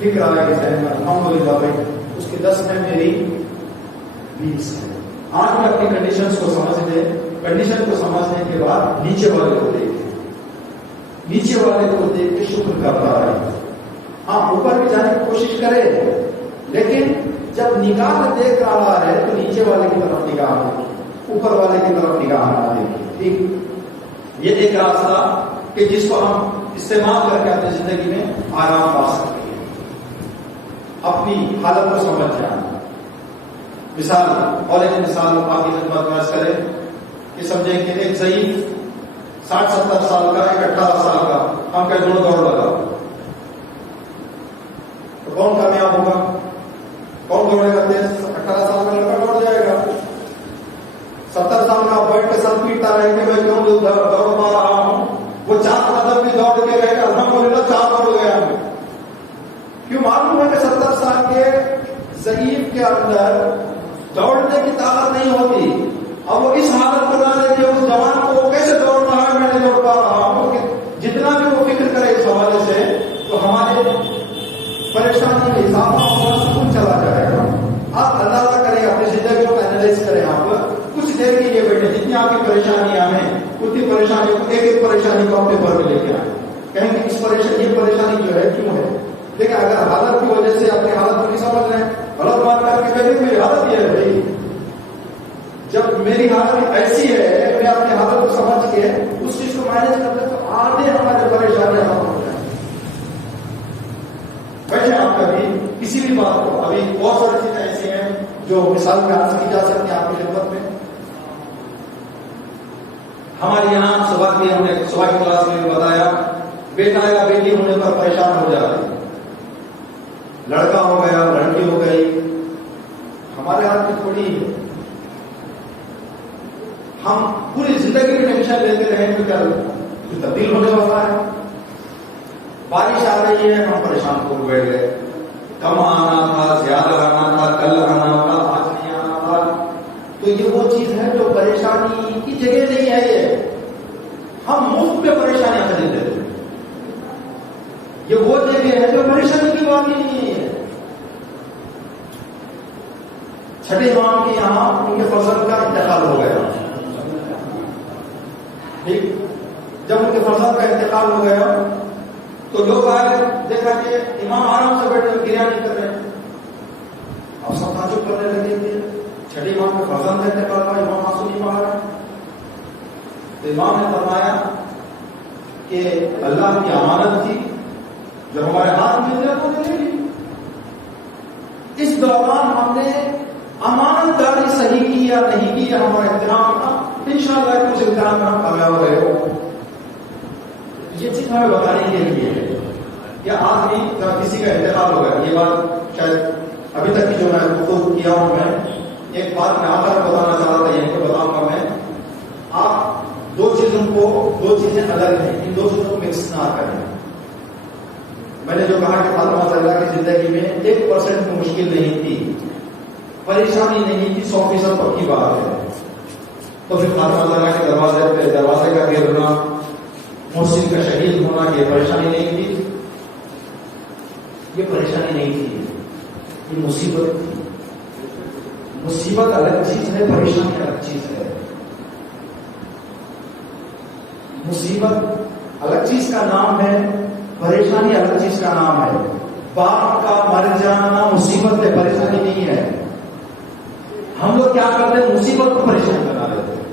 فکر آئے گی ذہن میں، الحمدللہ بھائی اس کے 10 میں میری 20 ہے. آج میں اپنی کنڈیشنز کو سمجھنے، کنڈیشن کو سمجھنے کے بعد نیچے والے کو دیکھیں، نیچے والے کو دیکھ کے شکر کرتا ہے. ہاں اوپر بھی جانے کی کوشش کرے، لیکن جب نگاہ دیکھ رہا ہے تو نیچے والے کی طرف نگاہ دیکھے، اوپر والے کی طرف نگاہ نہ دیکھے. ٹھیک، یہ ایک راستہ کہ جس کو ہم استعمال کر کے اپنی زندگی میں آرام پا سکتے ہیں، اپنی حالت کو سمجھ جانا. مثال اور ایک مثال آپ کی خدمت میں عرض کریں کہ سمجھیں کہ ایک ضعیف 60-70 سال کا، ایک 18 سال کا، ہم کہ دونوں دوڑ لگا تو کون کامیاب ہوگا؟ کون دوڑے گا تیز؟ 18 سال کا لڑکا دوڑ جائے گا. 70 سال کا بیٹھ کے سر پیٹتا رہے کہ میں کیوں دوڑ پا رہا ہوں، وہ 4 قدم بھی دوڑ کے رہے گا الحمدللہ 4 دوڑ گیا. کیوں؟ معلوم ہے کہ 70 سال کے ضعیف کے اندر دوڑنے کی طاقت نہیں ہوتی. اب وہ اس حالت کو نہ لے کے اس جوان کو وہ کیسے دوڑ رہا ہے، میں نہیں دوڑ پا رہا ہوں. کہ جتنا بھی وہ فکر کرے اس حوالے سے تو ہمارے پریشانی میں اضافہ ہوگا، سکون چلا جائے گا. آپ اندازہ کریں، اپنی زندگی کو اینالائز کریں. آپ کچھ دیر کے لیے بیٹھے، جتنی آپ کی پریشانیاں ہیں اتنی پریشانیوں کو، ایک ایک پریشانی کو اپنے پر لے کے آئیں. کہیں گے اس پریشانی جو ہے کیوں ہے. لیکن اگر حالت کی وجہ سے اپنی حالت کو نہیں سمجھ رہے ہیں، غلط بات کر کے کہیں میری حالت یہ ہے بھائی، جب میری حالت ایسی ہے میں اپنی حالت کو سمجھ کے اس چیز کو مینیج کرتے تو آدھے ہمارے پریشانیاں ختم ہو جائیں. ویسے آپ کبھی کسی بھی بات کو، ابھی بہت ساری چیزیں ایسی ہیں جو مثال میں عرض کی جا سکتی ہیں آپ کی خدمت میں. ہمارے یہاں صبح کی ہم نے صبح کی کلاس میں بھی بتایا، بیٹا یا بیٹی ہونے پر پریشان ہو جاتے ہیں. لڑکا ہو گیا، لڑکی ہو گئی، ہمارے ہاتھ میں تھوڑی ہے. ہم پوری زندگی میں ٹینشن لیتے رہیں تو کیا تبدیل ہونے والا ہے. بارش آ رہی ہے، ہم پریشان ہو بیٹھ گئے، کم آنا تھا، زیادہ آنا تھا، کل آنا تھا، آج نہیں آنا تھا. تو یہ وہ چیز ہے جو پریشانی کی جگہ نہیں ہے. یہ ہم مفت میں پریشانیاں خریدتے تھے. یہ وہ جگہ ہے جو پریشانی کی بات ہی نہیں ہے. چھٹے امام کے یہاں ان کے فرزند کا انتقال ہو گیا. ٹھیک، جب ان کے فرزند کا انتقال ہو گیا تو لوگ آئے، دیکھا کہ امام آرام سے بیٹھے گریا نہیں کر رہے. اب سب تعجب کرنے لگے کہ چھٹے امام کے فرزند کا انتقال ہوا، امام آنسو نہیں بہا رہا. تو امام نے فرمایا کہ اللہ کی امانت تھی جو ہمارے ہاتھ میں دے وہ دے لی. اس دوران ہم نے امانت داری صحیح کی یا نہیں کی، یا ہمارا امتحان تھا. انشاءاللہ کچھ امتحان میں ہم کامیاب رہے ہو. یہ چیز ہمیں بتانے کے لیے ہے کہ آدمی کسی کا انتقال ہو گیا. یہ بات شاید ابھی تک کی جو میں گفتگو کیا ہوں، میں ایک بات میں آخر بتانا چاہ رہا تھا، یہیں پہ بتاؤں گا میں. آپ دو چیزیں الگ ہیں، ان دو چیزوں کو مکس نہ کریں. میں نے جو کہا کہ فاطمہ زہرا کی زندگی میں 1% کی مشکل نہیں تھی، پریشانی نہیں تھی، 100% پکی بات ہے. تو پھر فاطمہ زہرا کے دروازے کا گرنا، محسن کا شہید ہونا، یہ پریشانی نہیں تھی. یہ پریشانی نہیں تھی، یہ مصیبت تھی. مصیبت الگ چیز ہے، پریشانی الگ چیز ہے. مصیبت الگ چیز کا نام ہے، پریشانی الگ چیز کا نام ہے. باپ کا مر جانا مصیبت ہے، پریشانی نہیں ہے. ہم لوگ کیا کرتے ہیں، مصیبت کو پریشانی بنا لیتے ہیں.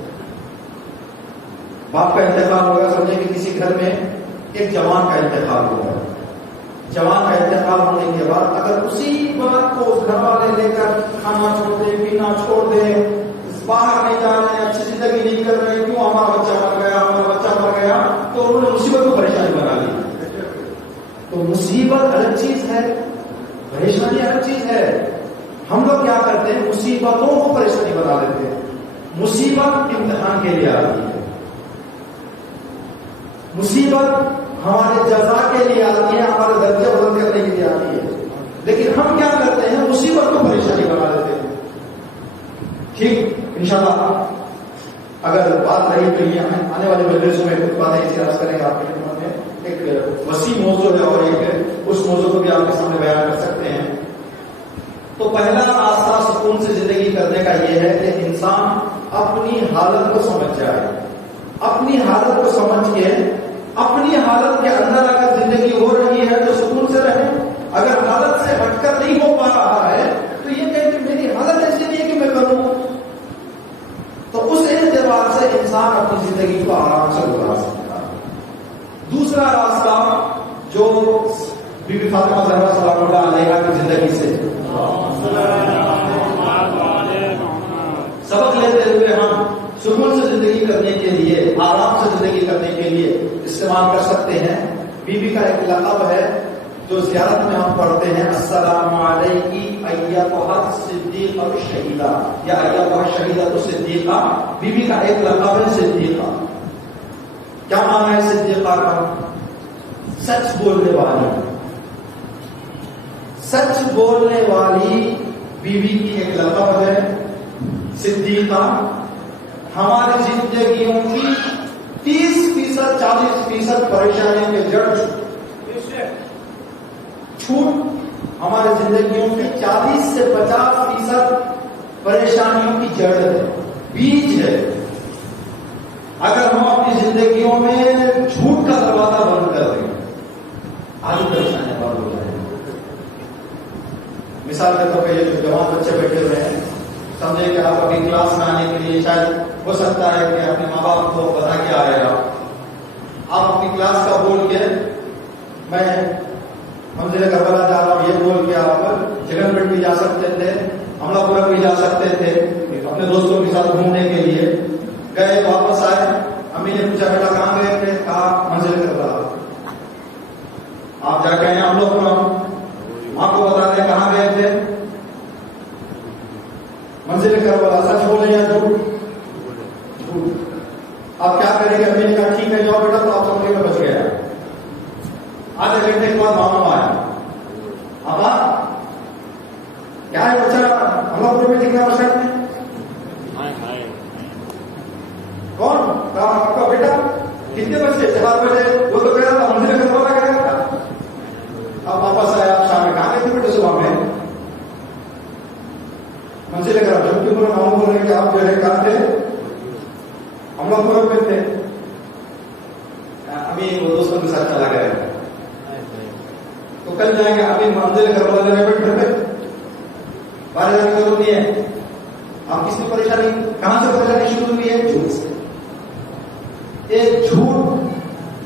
باپ کا انتقال ہو گیا، سمجھے کہ کسی گھر میں ایک جوان کا انتقال ہوا. جوان کا انتقال ہونے کے بعد اگر اسی بات کو گھر والے لے کر کھانا چھوڑ دیں, پینا چھوڑ دیں, باہر نہیں جا رہے ہیں, اچھی زندگی نہیں کر رہے ہیں, کیوں ہمارا بچہ مر گیا, ہمارا بچہ مر گیا, تو انہوں نے مصیبت کو پریشانی بنا لی. تو مصیبت الگ چیز ہے, پریشانی الگ چیز ہے. ہم لوگ کیا کرتے ہیں, مصیبتوں کو پریشانی بنا لیتے ہیں. مصیبت امتحان کے لیے آتی ہے, مصیبت ہمارے جزا کے لیے آتی ہے, ہمارے درجے بلند کرنے کے لیے آتی ہے. لیکن ہم کیا کرتے ہیں, مصیبت کو پریشانی بنا لیتے ہیں. ٹھیک, انشاءاللہ اگر بات رہی تو یہ ہمیں آنے والے مجلسوں میں کچھ باتیں اس عرض کریں گے آپ کی خدمت میں. ایک وسیع موضوع ہے اور ایک اس موضوع کو بھی آپ کے سامنے بیان کر سکتے ہیں. تو پہلا راستہ سکون سے زندگی کرنے کا یہ ہے کہ انسان اپنی حالت کو سمجھ جائے. اپنی حالت کو سمجھ کے اپنی حالت کے اندر اگر زندگی ہو رہی ہے تو سکون سے رہے. اگر حالت سے ہٹ کر نہیں ہو پا رہا ہے تو یہ کہ میری حالت ایسی نہیں ہے کہ میں کروں. تو اس اعتبار سے انسان اپنی زندگی کو آرام سے گزار سکتا ہے. دوسرا راستہ جو بی بی فاطمہ زہرا سلام اللہ علیہا کی زندگی سے سبق لیتے ہوئے ہم سکون سے زندگی کرنے کے لیے, آرام سے زندگی کرنے کے لیے استعمال کر سکتے ہیں. بی بی کا ایک لقب ہے جو زیارت میں ہم پڑھتے ہیں, السلام علیکی ایتھا الصدیقہ الشہیدہ یا ایتھا الشہیدہ الصدیقہ. بی بی کا ایک لقب ہے صدیقہ. کیا معنی ہے صدیقہ کا؟ سچ بولنے والی. سچ بولنے والی بی بی کی ایک لقب ہے صدیقہ. ہماری زندگیوں کی 30%, 40% پریشانیوں کے جڑ چھوٹ, ہماری زندگیوں کی 40 سے 50% پریشانیوں کی جڑ ہے, بیج ہے. اگر ہم اپنی زندگیوں میں جھوٹ کا دروازہ بند کر دیں, آدھی پریشانیاں بند ہو جائیں. مثال کے طور پہ یہ جو جوان بچے بیٹھے ہوئے ہیں, سمجھے کہ آپ اپنی کلاس میں آنے کے لیے شاید ہو سکتا ہے کہ اپنے ماں باپ کو بتا کے آئے گا. آپ اپنی کلاس کا بول کے میں منزل کربلا جا رہا ہوں یہ بول کے آپ جگن پیٹ بھی جا سکتے تھے, املا پورا بھی جا سکتے تھے, اپنے دوستوں کے ساتھ گھومنے کے لیے گئے, واپس آئے, امی نے پوچھا بیٹا کہاں گئے تھے, کہا منزل کربلا. آپ جا کے آئے ہم لوگ ماں کو بتا دیں کہاں گئے تھے, منزل کربلا. سچ بولے یا جھوٹ؟ آپ کیا کریں گے؟ امی نے کہا ٹھیک ہے جاؤ بیٹا, تو آپ سمجھے میں بچ گیا. آدھے گھنٹے کے بعد ماما آیا, ابا کیا ہے بچہ ہمارا میں دکھ رہا بچہ میں کون؟ کہا آپ کا بیٹا. کتنے بچے؟ 4 بجے. وہ تو کہہ رہا تھا منزل کربلا کہہ رہا تھا. اب واپس آیا, آپ شام میں کہاں گئے تھے بیٹے صبح میں؟ منزل کربلا. جب کہ پورا ماموں بول رہے ہیں کہ آپ جو ہے کہاں تھے؟ ہم لوگ پورے میں تھے. ابھی وہ دوستوں کے ساتھ چلا گیا. تو کل جائیں گے ابھی منزل کربلا جانے پہ باہر جانے کی ضرورت نہیں ہے. آپ کس کی پریشانی, کہاں سے پریشانی شروع ہوئی ہے؟ جھوٹ سے. ایک جھوٹ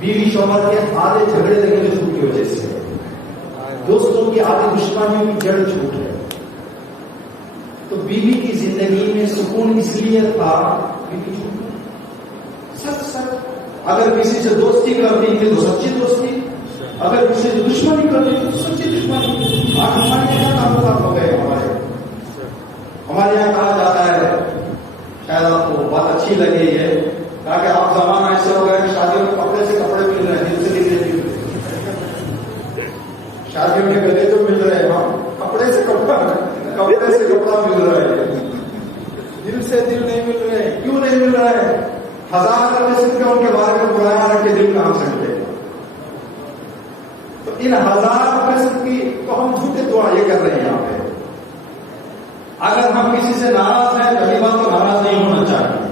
بیوی شوہر کے آدھے جھگڑے لگے جو جھوٹ کی وجہ سے, دوستوں کی آدھی دشمنیوں کی جڑ جھوٹ ہے. تو بیوی کی زندگی میں سکون اس لیے تھا بیوی جھوٹ سچ. اگر کسی سے دوستی کرتی تھی تو سچی دوستی, اگر کسی سے دشمنی کرتی تھی تو سچی دشمنی. آج ہمارے یہاں تعلقات ہو گئے. ہمارے یہاں کہا جاتا ہے, شاید آپ کو بات اچھی لگے یہ, تاکہ آپ زمانہ ایسے ہو گیا کہ شادیوں میں کپڑے سے کپڑے مل رہے ہیں, دل سے دل نہیں مل رہے. شادیوں کے گلے تو مل رہے ہیں, کپڑے سے کپڑا مل رہا ہے, دل سے دل نہیں مل رہے. کیوں نہیں مل رہا ہے؟ 1000 قسم کے ان کے بارے میں برایا رکھ کے دل کہاں سے ملے گا؟ تو ان 1000 قسم کی تو ہم جھوٹے دعا یہ کر رہے ہیں یہاں پہ. اگر ہم کسی سے ناراض ہیں, پہلی بات تو ناراض نہیں ہونا چاہیے.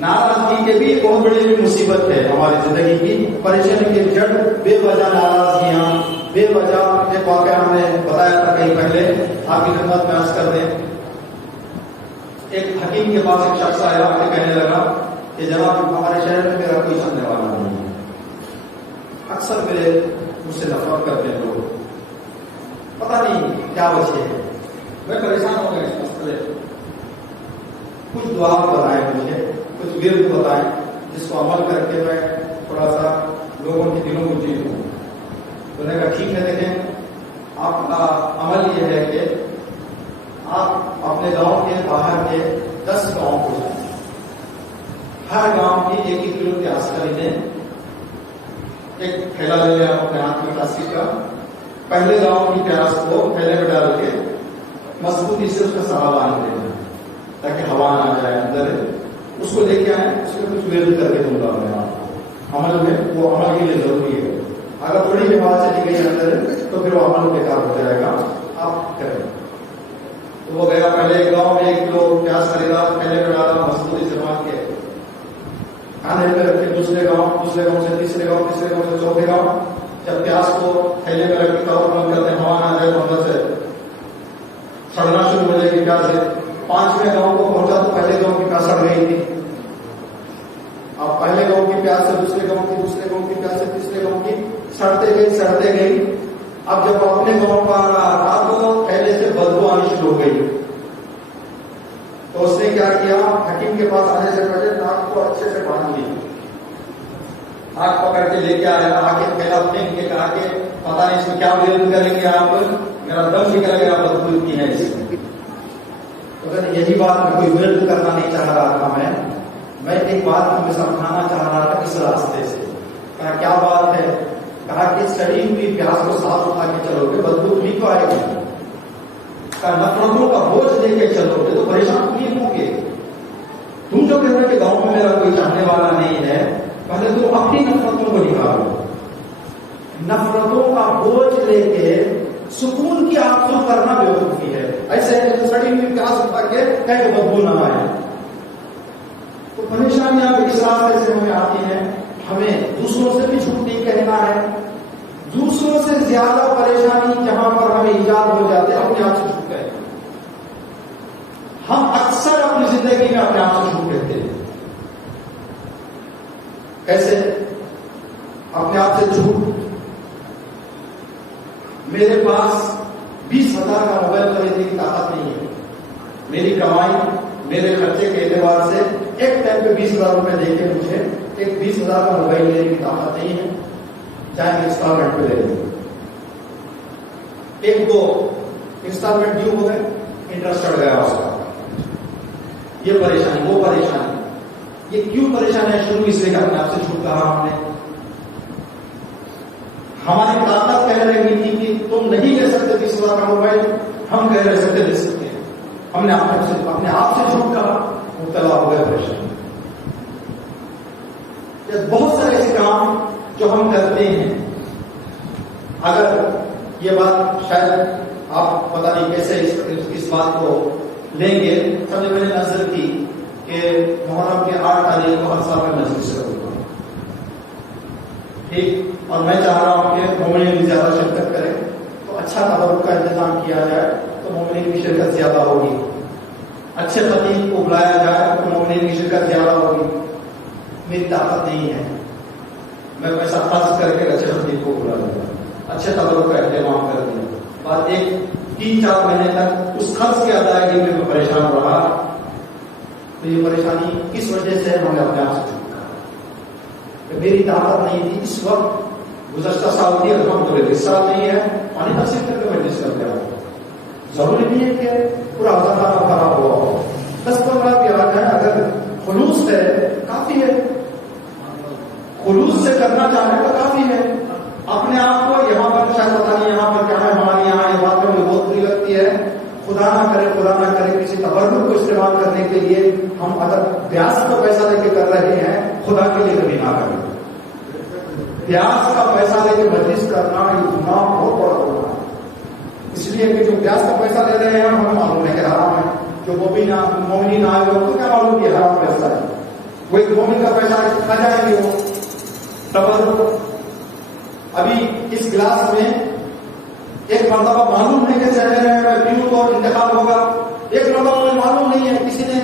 ناراضگی کے بھی بہت بڑی مصیبت ہے ہماری زندگی کی. پریشانی کے جڑ بے وجہ ناراضگیاں, بے وجہ. ایک واقعہ ہم نے بتایا تھا کہیں پہلے, آپ کی خدمت میں عرض کر دیں. ایک حکیم کے پاس ایک شخص آیا, کہنے لگا کہ جناب ہمارے شہر میں میرا کوئی سننے والا نہیں ہے. اکثر مجھ سے نفرت کرتے ہیں لوگ، پتہ نہیں کیا وجہ ہے، میں پریشان ہو گیا اس مسئلے۔ کچھ دعا بتائیں مجھے، کچھ ورد بتائیں جس کو عمل کر کے میں تھوڑا سا لوگوں کے دلوں کو جیتوں۔ تو نے کہا ٹھیک ہے، دیکھیں آپ کا عمل یہ ہے کہ آپ اپنے گاؤں کے باہر کے 10 گاؤں کو جائیں، ہر گاؤں کی 1 کلو پیاز خریدیں، ایک تھیلا لے لیں اپنے ہاتھ میں پلاسٹک کا، پہلے گاؤں کی پیاز کو تھیلے میں ڈال کے مضبوطی سے اس کا سہا باندھ دینا تاکہ ہوا نہ جائے اندر، اس کو لے کے آئیں، اس میں کچھ ورد کر کے دوں گا میں آپ کو، عمل میں وہ عمل کے لیے ضروری ہے، اگر تھوڑی بھی بات چلی گئی اندر تو پھر وہ عمل بیکار ہو جائے گا، آپ کریں۔ تو وہ گیا پہلے ایک گاؤں میں 1 کلو پیاز خریدا، تھیلے میں ڈالا، مضبوطی سے باندھ کے کھانے پہ رکھ کے دوسرے گاؤں سے تیسرے گاؤں سے چوتھے گاؤں، جب پیاز کو تھیلے میں رکھ کے کور بند کرتے ہیں، ہوا نہ جائے تو اندر سے سڑنا شروع ہو جائے گی پیاز سے۔ 5ویں گاؤں کو پہنچا تو پہلے گاؤں کی پیاز سڑ گئی تھی، اب پہلے گاؤں کی پیاز سے دوسرے گاؤں کی پیاز سے تیسرے گاؤں کی سڑتے گئی۔ اب جب اپنے گاؤں پر رہا تو پہلے سے بدبو آنی شروع ہو گئی، تو اس نے کیا کیا، حکیم کے پاس آنے سے پہلے ناک کو اچھے سے باندھ لی، آگ پکڑ کے لے کے آیا، آگے پہلا پھینک کے کہا کہ پتا نہیں اس میں کیا ورد کریں گے آپ، میرا دم نکل گیا، بدبو کی ہے اس میں۔ اگر یہی بات میں کوئی ورد کرنا نہیں چاہ رہا تھا، میں ایک بات تمہیں سمجھانا چاہ رہا تھا اس راستے سے۔ کہا کیا بات ہے؟ کہا کہ سڑی ہوئی پیاز کو ساتھ اٹھا کے چلو گے بدبو تمہیں تو آئے گی، کہا نفرتوں کا بوجھ لے کے چلو گے تو پریشان نہیں ہوں گے۔ تم جو کہہ رہے کہ گاؤں میں میرا کوئی چاہنے والا نہیں ہے، پہلے تم اپنی نفرتوں کو نکالو، نفرتوں کا بوجھ لے کے سکون کی آرزو کرنا بیوقوفی ہے، ایسے سڑی ہوئی پیاز اٹھا کے کہیں کہ بدبو نہ آئے۔ تو پریشانیاں اس راستے سے ہمیں آتی ہیں، ہمیں دوسروں سے بھی جھوٹ نہیں کہنا ہے، دوسروں سے زیادہ پریشانی جہاں پر ہمیں ایجاد ہو جاتے اپنے آپ سے جھوٹ کہتے ہیں۔ ہم اکثر اپنی زندگی میں اپنے آپ سے جھوٹ کہتے ہیں۔ کیسے اپنے آپ سے جھوٹ؟ میرے پاس 20,000 کا موبائل خریدنے کی طاقت نہیں ہے، میری کمائی میرے خرچے کے اعتبار سے ایک ٹائم پہ 20,000 روپے دے کے مجھے ایک 20,000 کا موبائل لینے کی طاقت نہیں ہے، چاہے میں انسٹالمنٹ پہ لے لوں، 1-2 انسٹالمنٹ ڈیو ہو گئے، انٹرسٹ چڑھ گیا اس کا، یہ پریشانی وہ پریشانی۔ یہ کیوں پریشانی ہے؟ شروع اس لیے کہ اپنے آپ سے جھوٹ کہا ہم نے۔ ہماری طاقت کہہ رہی تھی کہ تم نہیں لے سکتے 20,000 کا موبائل، ہم کہہ رہے سکتے لے سکتے ہیں، ہم نے اپنے آپ سے جھوٹ کہا، مبتلا ہو گئے پریشانی۔ بہت سارے ایسے کام جو ہم کرتے ہیں، اگر یہ بات شاید آپ پتہ نہیں کیسے اس بات کو لیں گے، سب نے میں نے نظر کی کہ محرم کے 8 تاریخ کو ہر سال میں مجلس کروں گا، ٹھیک، اور میں چاہ رہا ہوں کہ مومنین بھی زیادہ شرکت کریں، تو اچھا تبرک کا انتظام کیا جائے تو مومنین کی شرکت زیادہ ہوگی، اچھے خطیب کو بلایا جائے تو مومنین کی شرکت زیادہ ہوگی۔ میری طاقت نہیں ہے میں پیسہ خرچ کر کے اچھے خطیب کو بلا لوں گا، اچھے تبرک کا اہتمام کر دیا، بعد 3-4 مہینے تک اس خرچ کی ادائیگی میں پریشان رہا، تو یہ پریشانی کس وجہ سے ہمیں اپنے آپ سے چھوٹا کہ میری طاقت نہیں تھی اس وقت۔ گزشتہ سال تھی، الحمدللہ اس سال نہیں ہے، پانی تقسیم کر کے مجلس کر کے آؤں، ضروری نہیں ہے کہ پورا خزانہ خراب ہوا ہو، 10-15 بھی آ جائے، اگر خلوص ہے کافی ہے، خلوص سے کرنا چاہیں تو کافی ہے۔ اپنے آپ کو یہاں پر شاید پتا نہیں یہاں پر کیا ہے، ہمارے یہاں یہ بات مجھے بہت بری لگتی ہے، خدا نہ کرے کسی تبرک کو استعمال کرنے کے لیے ہم اگر بیاس کا پیسہ لے کے کر رہے ہیں، خدا کے لیے کبھی نہ کریں۔ بیاس کا پیسہ لے کے مجلس کرنا یہ گناہ بہت بڑا ہوگا، اس لیے کہ جو بیاس کا پیسہ لے رہے ہیں ہمیں معلوم ہے کہ حرام ہے، جو مومنین آئے ہوئے تو کیا معلوم کہ حرام پیسہ ہے، وہ ایک مومن کا پیسہ کھا جائے گی وہ تبرک۔ ابھی اس کلاس میں ایک مرتبہ معلوم ہے کہ چہرے میں پیوں تو انتخاب ہوگا، ایک مرتبہ مجھے معلوم نہیں ہے، کسی نے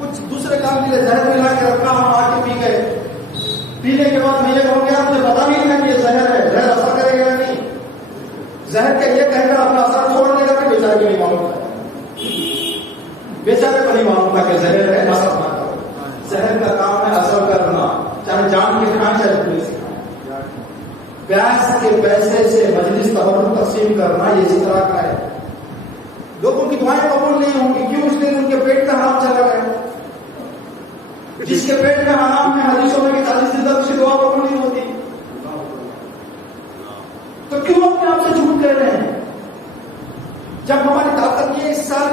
کچھ دوسرے کام کے لیے زہر ملا کے رکھا، ہم آ کے پی گئے، پینے کے بعد میں یہ کہوں گا مجھے پتا نہیں تھا کہ یہ زہر ہے، کہہ کر اپنا اثر چھوڑ دے گا کہ بیچارے کو نہیں معلوم تھا، بیچارے کو نہیں معلوم تھا کہ زہر ہے اثر نہ کرو. زہر کا کام ہے اثر کرنا، چاہے جان کے کھائیں چاہے پولیس کھائیں. پیاس کے پیسے سے مجلس تبرک تقسیم کرنا یہ اسی طرح کا ہے. لوگوں کی دعائیں قبول نہیں ہوں گی، کیوں؟ اس لیے ان کے پیٹ کا حرام چلا گیا. جس کے پیٹ میں حرام ہے، حدیثوں میں 40 دن تک اس کی دعا قبول نہیں ہوتی. تو کیوں اپنے آپ سے جھوٹ کہہ رہے ہیں؟ جب ہماری طاقت یہ اس سال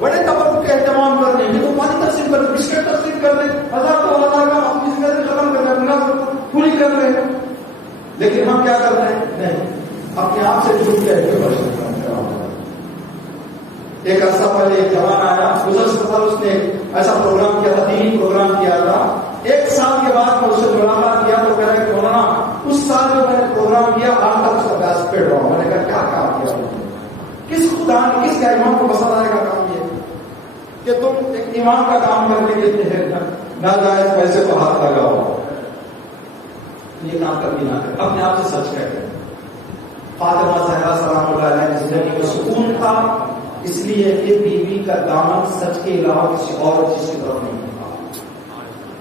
بڑے تبرک کے اہتمام کر رہے ہیں تو پانی تقسیم کر دیں، بسکٹ تقسیم کر دیں، 1000 کا اپنی زندگی ختم کر رہے ہیں، پوری کر رہے ہیں. لیکن ہم کیا کر رہے ہیں؟ نہیں، اپنے آپ سے جھوٹ کہہ کے بچ رہے ہیں. ایک عرصہ پہلے ایک جوان آیا، گزشتہ سال اس نے ایسا پروگرام کیا تھا، دینی پروگرام کیا تھا. 1 سال کے بعد میں اس سے ملاقات کیا تو کہہ رہا ہے کہ مولانا اس سال جو میں نے پروگرام کیا آج تک اس کا بیاس پیڑ رہا ہوں. میں نے کہا کیا کام کیا؟ کس خدا نے، کس کا امام کو پسند آئے گا کام یہ کہ تم ایک امام کا کام کرنے کے لیے ناجائز پیسے کو ہاتھ لگاؤ؟ یہ کام کبھی نہ کرے، اپنے آپ سے سچ کہتے. فاطمہ زہرا سلام اللہ علیہ کی زندگی میں سکون تھا اس لیے کہ بیوی کا دامن سچ کے علاوہ کسی اور چیز کی طرف نہیں تھا.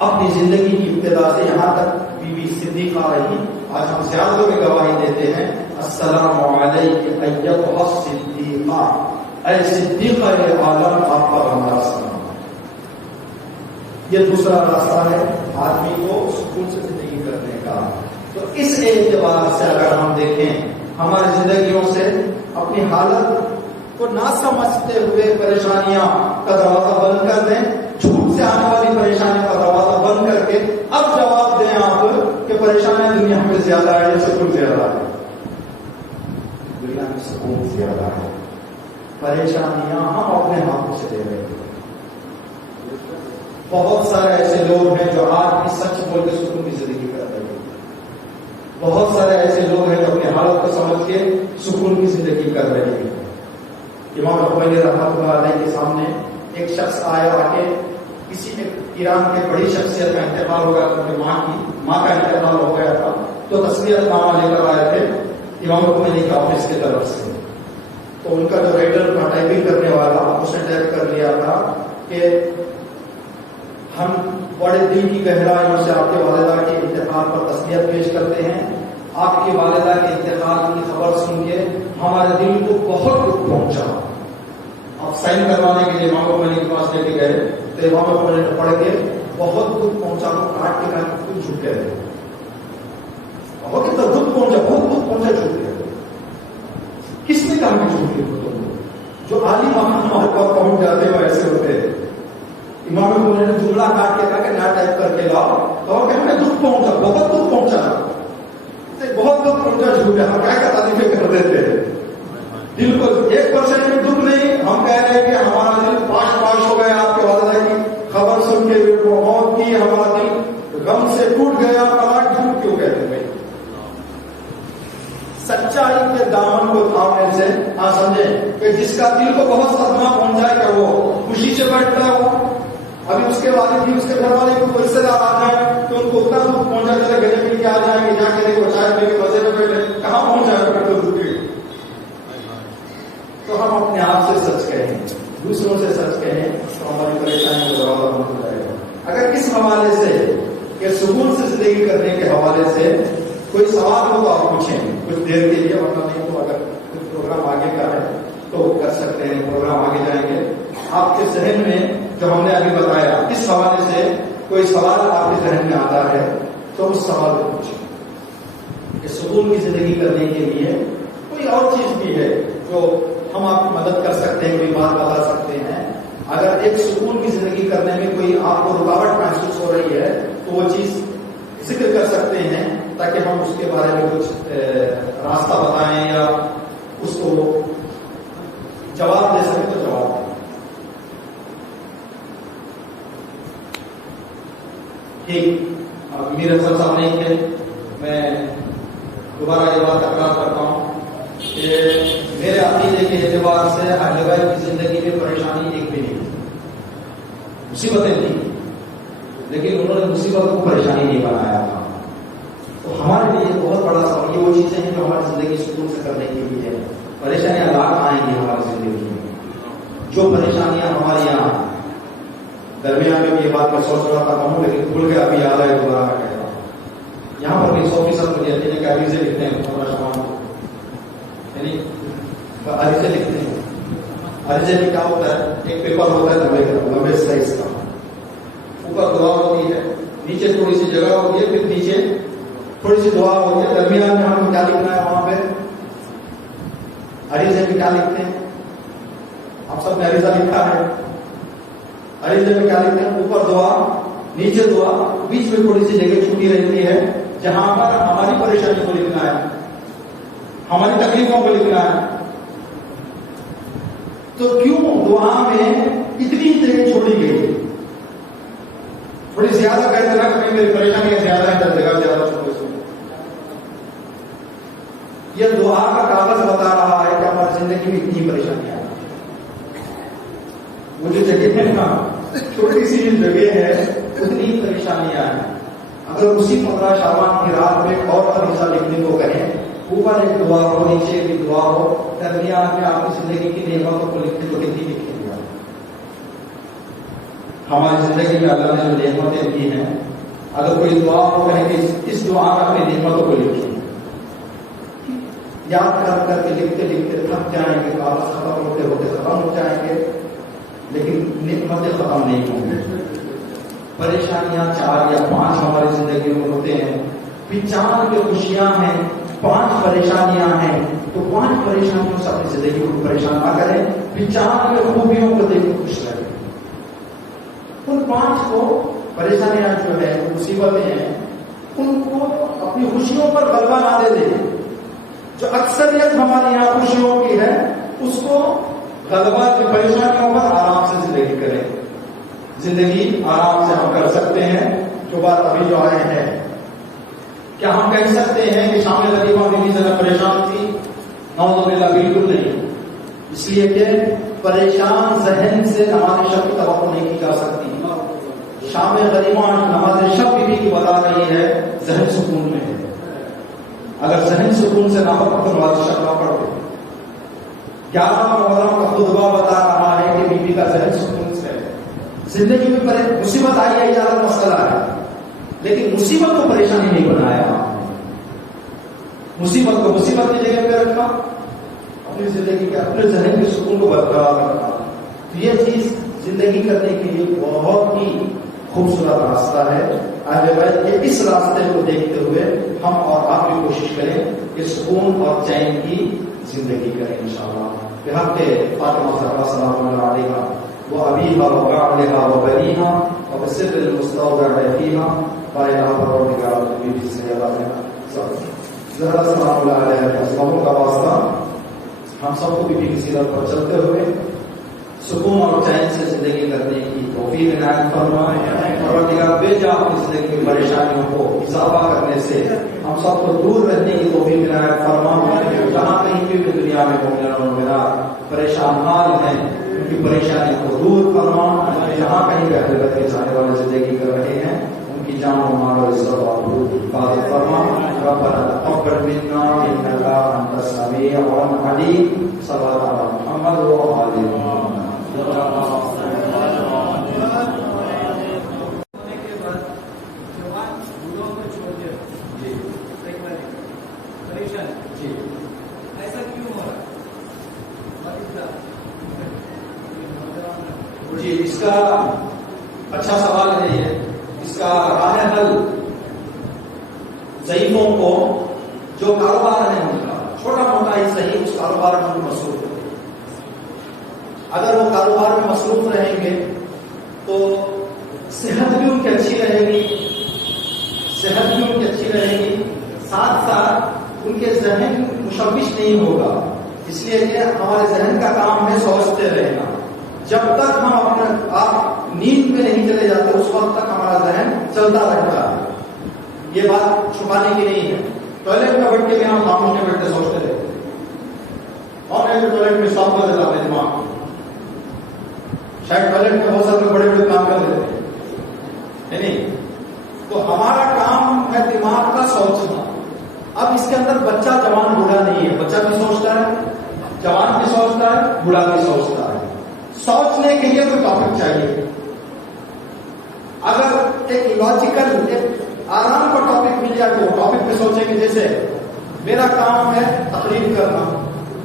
اپنی زندگی کی ابتدا سے یہاں تک بیوی صدیقہ رہی. آج ہم زیادہ میں گواہی دیتے ہیں، السلام علیکم ایتھا الصدیقہ، اے صدیقہ عالم، آپ پر ہمارا سلام. یہ دوسرا راستہ ہے آدمی کو سکون سے زندگی کرنے کا. تو اس اعتبار سے اگر ہم دیکھیں ہماری زندگیوں سے اپنی حالت کو نہ سمجھتے ہوئے پریشانیاں کا دروازہ بند کر دیں، جھوٹ سے آنے والی پریشانی کا دروازہ بند کر کے اب جواب دیں آپ کہ پریشانیاں دنیا میں زیادہ ہے یا سکون زیادہ ہے؟ دنیا میں سکون زیادہ ہے، پریشانیاں ہم اپنے ہاتھوں سے دے رہے ہیں. بہت سارے ایسے لوگ ہیں جو آج بھی سچ بول کے سکون کی زندگی کر رہے ہیں. بہت سارے ایسے لوگ ہیں جو اپنی حالت کو سمجھ کے سکون کی زندگی کر رہے ہیں. امام خمینی رحمۃ اللہ علیہ کے سامنے ایک شخص آیا کہ کسی ایران کے بڑی شخصیت کا انتقال ہو گیا، کیونکہ ماں کا انتقال ہو گیا تھا، تو تصویرت نامہ لے کر آئے تھے امام خمینی کے آفس کی طرف سے. تو ان کا جو ریڈر تھا ٹائپنگ کرنے والا، اس نے ٹائپ کر لیا تھا کہ ہم بڑے دل کی گہرائیوں سے آپ کے والدہ کے انتقال پر تسلیت پیش کرتے ہیں. آپ کی والدہ کے انتقال کی خبر سن کے ہمارے دل کو بہت دکھ پہنچا. آپ سائن کروانے کے لیے امام خمینی کے پاس لے کے گئے تو امام خمینی نے پڑھ کے بہت دکھ پہنچا تو کاٹ کے کہا کچھ جھک گئے، بہت اتنا دکھ پہنچا، بہت دکھ پہنچا، جھک گئے. کس نے کہا کہ جھوٹ گئے؟ جو عالی مقام ہمارے پاس پہنچ جاتے ہیں وہ ایسے ہوتے ہیں. امام خمینی نے جملہ کاٹ کے کہا کہ نہ ٹائپ کر کے لاؤ، تو کہ ہمیں دکھ پہنچا، بہت دکھ پہنچا، بہت دکھ پہنچا. جھوٹ ہے، ہم کیا تعریفیں کر دیتے ہیں. دل کو 1% میں دکھ نہیں، ہم کہہ رہے ہیں کہ ہمارا دل پاش ہو گیا آپ کے والدہ کی خبر سن کے موت کی، ہمارا دل غم سے ٹوٹ گیا. پلاٹ جھوٹ کیوں کہتے ہیں؟ سچائی کے دامن کو تھامنے سے آپ سمجھیں کہ جس کا دل کو بہت صدمہ پہنچ جائے کہ وہ خوشی سے بیٹھتا ہے. وہ ابھی اس کے والد بھی، اس کے گھر والے کو رشتے دار آ جائے تو ان کو اتنا دکھ پہنچا چلے گلے مل کے آ جائیں گے، جا کے وہ چائے پی کے مزے میں بیٹھے، کہاں پہنچ جائے گا تو دکھ. تو ہم اپنے آپ سے سچ کہیں، دوسروں سے سچ کہیں تو ہماری پریشانی کا دروازہ بند ہو جائے گا. اگر اس حوالے سے کہ سکون سے زندگی کرنے کے حوالے سے کوئی سوال ہو تو آپ پوچھیں کچھ دیر کے لیے، ورنہ نہیں تو اگر کچھ پروگرام آگے کا ہے تو کر سکتے ہیں، پروگرام آگے جائیں گے. آپ کے ذہن میں جو ہم نے ابھی بتایا اس حوالے سے کوئی سوال آپ کے ذہن میں آتا ہے تو اس سوال کو پوچھیں کہ سکون کی زندگی کرنے کے لیے کوئی اور چیز بھی ہے جو ہم آپ کی مدد کر سکتے ہیں، کوئی بات بتا سکتے ہیں. اگر ایک سکون کی زندگی کرنے میں کوئی آپ کو رکاوٹ محسوس ہو رہی ہے تو وہ چیز ذکر کر سکتے ہیں تاکہ ہم اس کے بارے میں کچھ راستہ بتائیں یا اس کو جواب دے سکیں تو جواب دیں. ٹھیک، میر افضل صاحب نہیں تھے، میں دوبارہ یہ بات تکرار کرتا ہوں کہ میرے عقیدے کے اعتبار سے اہل بیت کی زندگی میں پریشانی ایک بھی نہیں، مصیبتیں تھیں لیکن انہوں نے مصیبت کو پریشانی نہیں بنایا تھا. تو ہمارے لیے بہت بڑا سوال، یہ وہ چیزیں ہیں جو ہماری زندگی سکون سے کرنے کے لیے ہے. پریشانیاں لاکھ آئیں گی ہماری زندگی میں. جو پریشانیاں ہمارے یہاں درمیان میں یہ بات میں سوچ رہا تھا کہوں لیکن بھول کے ابھی یاد آئے دوبارہ میں کہتا ہوں. یہاں پر بھی 100% مجھے یقین ہے کہ عریضے لکھتے ہیں ہمارا شام کو, یعنی عریضے لکھتے ہیں. عریضے میں کیا ہوتا ہے, ایک پیپر ہوتا ہے لمبے سائز کا, اوپر دعا ہوتی ہے, نیچے تھوڑی سی جگہ ہوتی ہے, پھر نیچے تھوڑی سی دعا ہوتی ہے, درمیان میں ہم کیا لکھنا ہے وہاں پہ عریضے میں کیا لکھتے ہیں. آپ سب نے عریضہ لکھا ہے. عریضے میں کیا لکھتے ہیں, اوپر دعا نیچے دعا, بیچ میں تھوڑی سی جگہ چھوٹی رہتی ہے جہاں پر ہماری پریشانی کو لکھنا ہے, ہماری تکلیفوں کو لکھنا ہے. تو کیوں دعا میں اتنی جگہ چھوڑی گئی؟ تھوڑی زیادہ کہتے نا کہ میری پریشانی زیادہ ہے, جگہ زیادہ چھوڑی. یہ دعا کا کاغذ بتا رہا ہے کہ ہماری زندگی میں اتنی پریشانیاں ہیں. وہ جو جگہ ہے نا, چھوٹی سی جگہ ہے, اتنی پریشانیاں ہیں. اگر اسی 15 شعبان کی رات میں اور عریضہ لکھنے کو کہیں, اوپر ایک دعا ہو, نیچے بھی دعا ہو, درمیان میں آپ کی زندگی کی نعمتوں کو لکھتے تو کتنی لکھیں گے. ہماری زندگی میں اللہ نے جو نعمتیں دی ہیں, اگر کوئی دعا ہو کہیں کہ اس دعا کا اپنی نعمتوں کو لکھیں, یاد کر کر کے لکھتے لکھتے تھک جائیں گے, کاغذ ختم ہوتے ہوتے ختم ہو جائیں گے, لیکن نعمتیں ختم نہیں ہوں گی. پریشانیاں 4 یا 5 ہماری زندگی میں ہوتے ہیں, پھر 4 جو خوشیاں ہیں 5 پریشانیاں ہیں, تو 5 پریشانیوں سے اپنی زندگی کو پریشان نہ کریں, پھر 4 کے خوبیوں کو دیکھ کے خوش رہیں. ان 5 کو پریشانیاں جو ہے, مصیبتیں ہیں, ان کو اپنی خوشیوں پر غلبہ نہ دے دیں. جو اکثریت ہمارے یہاں خوشیوں کی ہے, اس کو غلبہ کی پریشانیوں پر آرام سے زندگی کریں. زندگی آرام سے ہم کر سکتے ہیں. جو بات ابھی جو آئے ہیں, کیا ہم کہہ سکتے ہیں کہ شام غریبہ بھی زیادہ پریشان تھی؟ نعوذ باللہ, بالکل نہیں. اس لیے کہ پریشان ذہن سے نماز شب کی توقع نہیں کی جا سکتی. شام غریبہ نماز شب بھی بتا رہی ہے ذہن سکون میں ہے. اگر ذہن سکون سے نہ ہو تو نماز شب نہ پڑھو. 11 محرم کا خطبہ بتا رہا ہے کہ بیوی کا ذہن سکون سے ہے. زندگی میں مصیبت آئی ہے, یہ الگ مسئلہ ہے, لیکن مصیبت کو پریشانی نہیں بنایا. مصیبت کو مصیبت کی جگہ پہ رکھا, اپنی زندگی کے اپنے ذہن کے سکون کو برقرار رکھا. یہ چیز زندگی کرنے کے لیے بہت ہی خوبصورت راستہ ہے. آگے بڑھ کے اس راستے کو دیکھتے ہوئے ہم اور آپ بھی کوشش کریں کہ سکون اور چین کی زندگی کریں انشاءاللہ. بحق فاطمہ زہرا سلام اللہ علیہا وابیہا وبعلہا وبنیہا وبسر المستودع فیہا قائلہ پروردگار بی بی سیدہ زہرا سلام اللہ علیہا کے اسبابوں کا واسطہ ہم سب کو بی بی کی سیرت پر چلتے ہوئے سکون اور چین سے زندگی کرنے کی توفیق عنایت فرمائے. پروردگار بے جا اپنی زندگی کی پریشانیوں کو اضافہ کرنے سے ہم سب کو دور رہنے کی توفیق عنایت فرمائے. جہاں کہیں بھی دنیا میں مومنین اور مومنات پریشان حال ہیں, ان کی پریشانیوں کو دور فرما. جہاں کہیں بھی حضرت کے چاہنے والے زندگی کر رہے ہیں, ان کی جان و مال اور عزت و عبود حفاظت فرما. ربنا تقبل منا انک انت السمیع العلیم. صلوات علی محمد و آل محمد. جی, اس کا اچھا سوال ہے. یہ اس کا راہ حل ضعیفوں کو جو کاروبار ہے ان کا چھوٹا موٹا ہی صحیح, اس کاروبار میں مصروف ہے. اگر وہ کاروبار میں مصروف رہیں گے تو صحت بھی ان کی اچھی رہے گی, صحت بھی ان کی اچھی رہے گی, ساتھ ساتھ ان کے ذہن مشوش نہیں ہوگا. اس لیے کہ ہمارے ذہن کا کام ہے سوچتے رہنا. جب تک ہم اپنے آپ نیند میں نہیں چلے جاتے اس وقت تک ہمارا ذہن چلتا رہتا ہے. یہ بات چھپانے کی نہیں ہے. ٹوائلٹ میں بیٹھ کے بھی ہم خاموش میں بیٹھتے سوچتے رہتے ہیں, اور ایک ٹوائلٹ میں صاف کر دیتا ہے دماغ. شاید ٹوائلٹ میں بہت سارے بڑے بڑے کام کر دیتے ہیں, نہیں. تو ہمارا کام ہے دماغ کا سوچنا. اب اس کے اندر بچہ جوان بوڑھا نہیں ہے, بچہ بھی سوچتا ہے, جوان بھی سوچتا ہے، بوڑھا بھی سوچتا ہے. سوچنے کے لیے کوئی ٹاپک چاہیے. اگر ایک لاجیکل ایک آرام کا ٹاپک مل جائے تو وہ ٹاپک پہ سوچیں گے. جیسے میرا کام ہے تقریر کرنا،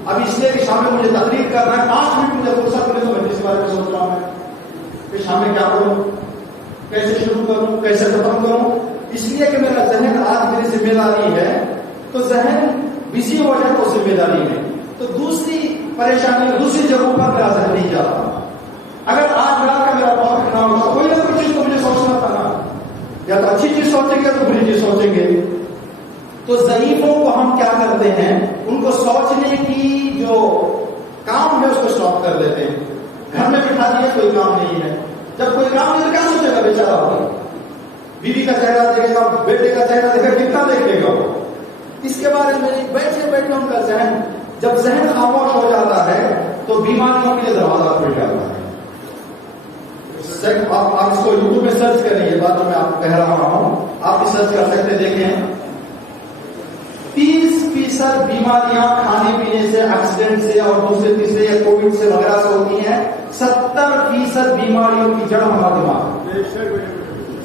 اب اس لیے کہ شام میں مجھے تقریر کرنا ہے، 5 منٹ مجھے فرصت ملے تو میں اس بارے میں سوچ رہا ہوں کہ شام میں کیا کروں، کیسے شروع کروں، کیسے ختم کروں. اس لیے کہ میرا ذہن آج میری ذمہ داری ہے، تو ذہن بزی ہو جائے تو ذمہ داری ہے، تو دوسری پریشانی دوسری جگہوں پر میرا ذہن نہیں جاتا. اگر آج رات کا میرا ٹاپک نہ ہوگا، کوئی نہ کوئی چیز تو مجھے سوچنا تھا نا، یا تو اچھی چیز سوچیں گے تو بری چیز سوچیں گے. تو ضعیفوں کو ہم کیا کرتے ہیں، ان کو سوچنے کی جو کام ہے اس کو اسٹاپ کر دیتے ہیں. گھر میں بٹھا دیے کوئی کام نہیں ہے، جب کوئی کام نہیں ہے کیا سوچے گا بیچارہ ہوگا. بیوی کا چہرہ دیکھے گا، بیٹے کا چہرہ دیکھے گا، کتنا دیکھے گا وہ. اس کے بارے میں بیٹھے بیٹھے ان کا ذہن، جب ذہن خاموش ہو جاتا ہے تو بیماریوں کے لیے دروازہ کھل جاتا ہے. آپ اس کو یوٹیوب میں سرچ کریں، یہ بات میں آپ کو کہہ رہا ہوں، آپ بھی سرچ کر سکتے. دیکھیں 30% بیماریاں کھانے پینے سے، ایکسیڈنٹ سے اور دوسرے تیسرے یا کووڈ سے وغیرہ سے ہوتی ہیں. 70% بیماریوں کی جڑ ہمارا دماغ.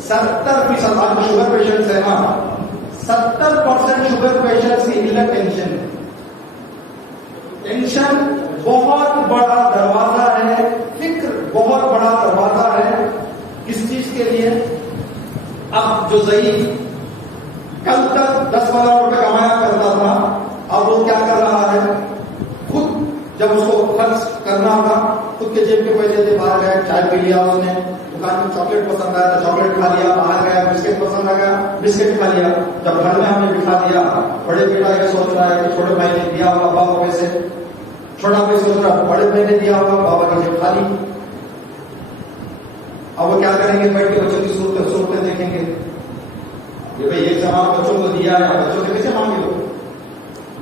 70% آپ شوگر پیشنٹس ہیں نا، 70% شوگر پیشنٹس کی علت ٹینشن. ٹینشن بہت بڑا دروازہ ہے، فکر بہت بڑا دروازہ ہے. کس چیز کے لیے؟ اب جو ضعیف کل تک 10-15 روپے کمایا کرتا تھا، اب وہ کیا کر رہا ہے، خود جب اس کو خرچ کرنا تھا خود کے جیب کے پیسے سے باہر گیا، چائے پی لیا، اس نے دکان میں چاکلیٹ پسند آیا تو چاکلیٹ کھا لیا، باہر گیا بسکٹ پسند آ گیا بسکٹ کھا لیا. جب گھر میں ہم نے بٹھا دیا، بڑے بیٹا یہ سوچ رہا ہے کہ چھوٹے بھائی نے دیا ہوگا ابا کو پیسے، چھوٹا بھائی سوچ رہا ہے بڑے بھائی نے دیا ہوگا، بابا کی جیب خالی. اب وہ کیا کریں گے، بیٹھ کے بچوں کی صورتیں دیکھیں گے. یہ بھائی ایک زمان بچوں کو دیا ہے، بچوں سے کیسے مانگے ہو.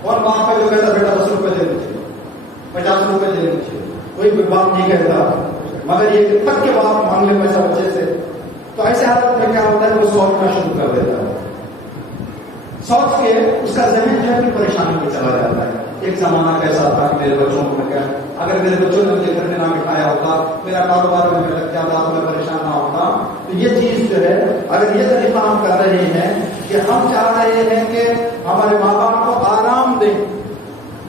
اور باپ پہ جو کہتا بیٹا 10 روپے دے دیجیے، 50 روپے دے دیجیے، کوئی باپ نہیں کہتا. مگر یہ تک کے باپ مانگ لے پیسہ بچے سے، تو ایسے حالت میں کیا ہوتا ہے، وہ سوچنا شروع کر دیتا ہے. سوچ کے اس کا ذہن جو ہے پریشانی میں چلا جاتا ہے. ایک زمانہ کیسا تھا کہ میرے بچوں کو میں اگر میرے بچوں نے مجھے گھر میں نہ بٹھایا ہوتا، میرا کاروبار میں لگ جاتا تو میں پریشان نہ ہوتا. تو یہ چیز جو ہے، اگر یہ طریقہ ہم کر رہے ہیں کہ ہم چاہ رہے ہیں کہ ہمارے ماں باپ کو آرام دیں،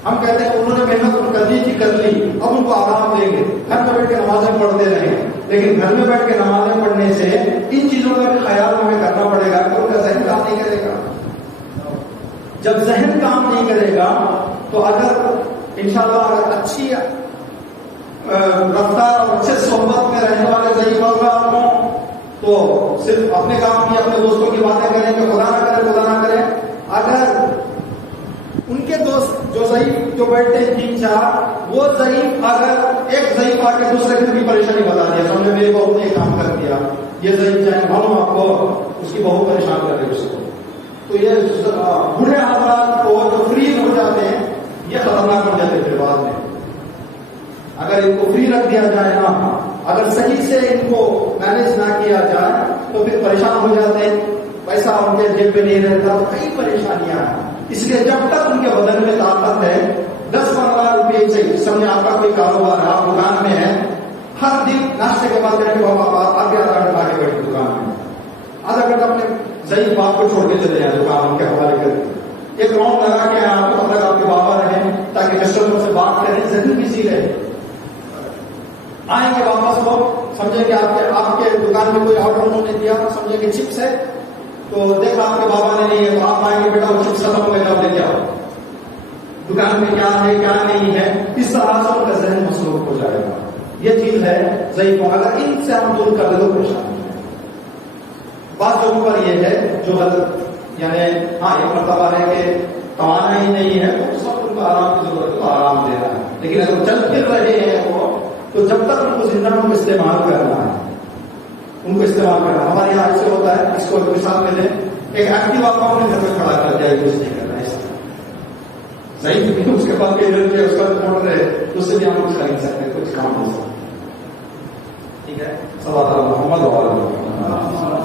ہم کہتے ہیں انہوں نے محنت کرنی تھی کر لی، اب ان کو آرام دیں گے، گھر میں بیٹھ کے نمازیں پڑھتے رہیں. لیکن گھر میں بیٹھ کے نمازیں پڑھنے سے ان چیزوں کا بھی خیال ہمیں کرنا پڑے گا کہ ان کا ذہن کام نہیں کرے گا. جب ذہن کام نہیں کرے گا تو اگر انشاءاللہ اگر اچھی رفتار اور اچھے صحبت میں رہنے والے ضعیف افراد ہوں تو صرف اپنے کام کی، اپنے دوستوں کی باتیں کریں کہ خدا نہ کرے. اگر ان کے دوست جو ضعیف جو بیٹھتے ہیں 3-4، وہ ضعیف اگر ایک ضعیف آ کے دوسرے کی پریشانی بتا دیا، سمجھے میری بہو نے کام کر دیا، یہ ضعیف چاہے معلوم آپ کو اس کی بہو پریشان کر رہی ہے اس کو، تو یہ بوڑھے حضرات کو جو فری ہو جاتے ہیں یہ خطرناک بن جاتے پھر بعد میں. اگر ان کو فری رکھ دیا جائے نا، اگر صحیح سے ان کو مینج نہ کیا جائے تو پھر پریشان ہو جاتے ہیں، پیسہ ان کے جیب پہ نہیں رہتا، تو کئی پریشانیاں ہیں. اس لیے جب تک ان کے بدن میں طاقت ہے، 10-15 روپئے سے سمجھے آپ کا کوئی کاروبار ہے، آپ دکان میں ہیں، ہر دن ناشتے کے بعد کہیں بابا آگے آدھا گھنٹہ آگے بیٹھے دکان میں، آدھا گھنٹہ اپنے ضعیف باپ کو چھوڑ کے چلے جائیں دکان کے حوالے کر کے، ایک راؤنڈ لگا کے آپ کو تب تک آپ کے بابا رہیں تاکہ کسٹمر سے بات کریں، ذہن بزی رہے. آئیں گے واپس وہ سمجھیں کہ آپ کے دکان میں کوئی آرڈر انہوں نے دیا، سمجھیں کہ چپس ہے، تو دیکھا آپ کے بابا نے نہیں ہے تو آپ آئیں گے بیٹا وہ چپس ختم ہو گئے جب لے کے آؤ، دکان میں کیا ہے کیا نہیں ہے. اس طرح سے ان کا ذہن مصروف ہو جائے گا. یہ چیز ہے ضعیفوں، اگر ان سے ہم دور کر دیں تو پریشانی ہے. بعض لوگوں پر یہ ہے جو غلط، یعنی ہاں ایک مرتبہ ہے کہ کمانا ہی نہیں ہے تو سب ان کو آرام کی ضرورت ہے تو آرام دے رہا ہے، لیکن اگر چل پھر رہے ہیں وہ تو جب تک ان کو زندہ ان کو استعمال کرنا ہے، ان کو استعمال کرنا. ہمارے یہاں ایسے ہوتا ہے، اس کو ایک مثال میں دیں، ایک ایکٹیوا کو ہم نے گھر میں کھڑا کر دیا، یوز نہیں کرنا ہے، صحیح بھی اس کے پاس انرجی ہے، اس کا موٹر ہے، اس سے بھی ہم کچھ خرید سکتے ہیں، کچھ کام ہو سکتا ہے. ٹھیک ہے، صلی اللہ علیہ وسلم.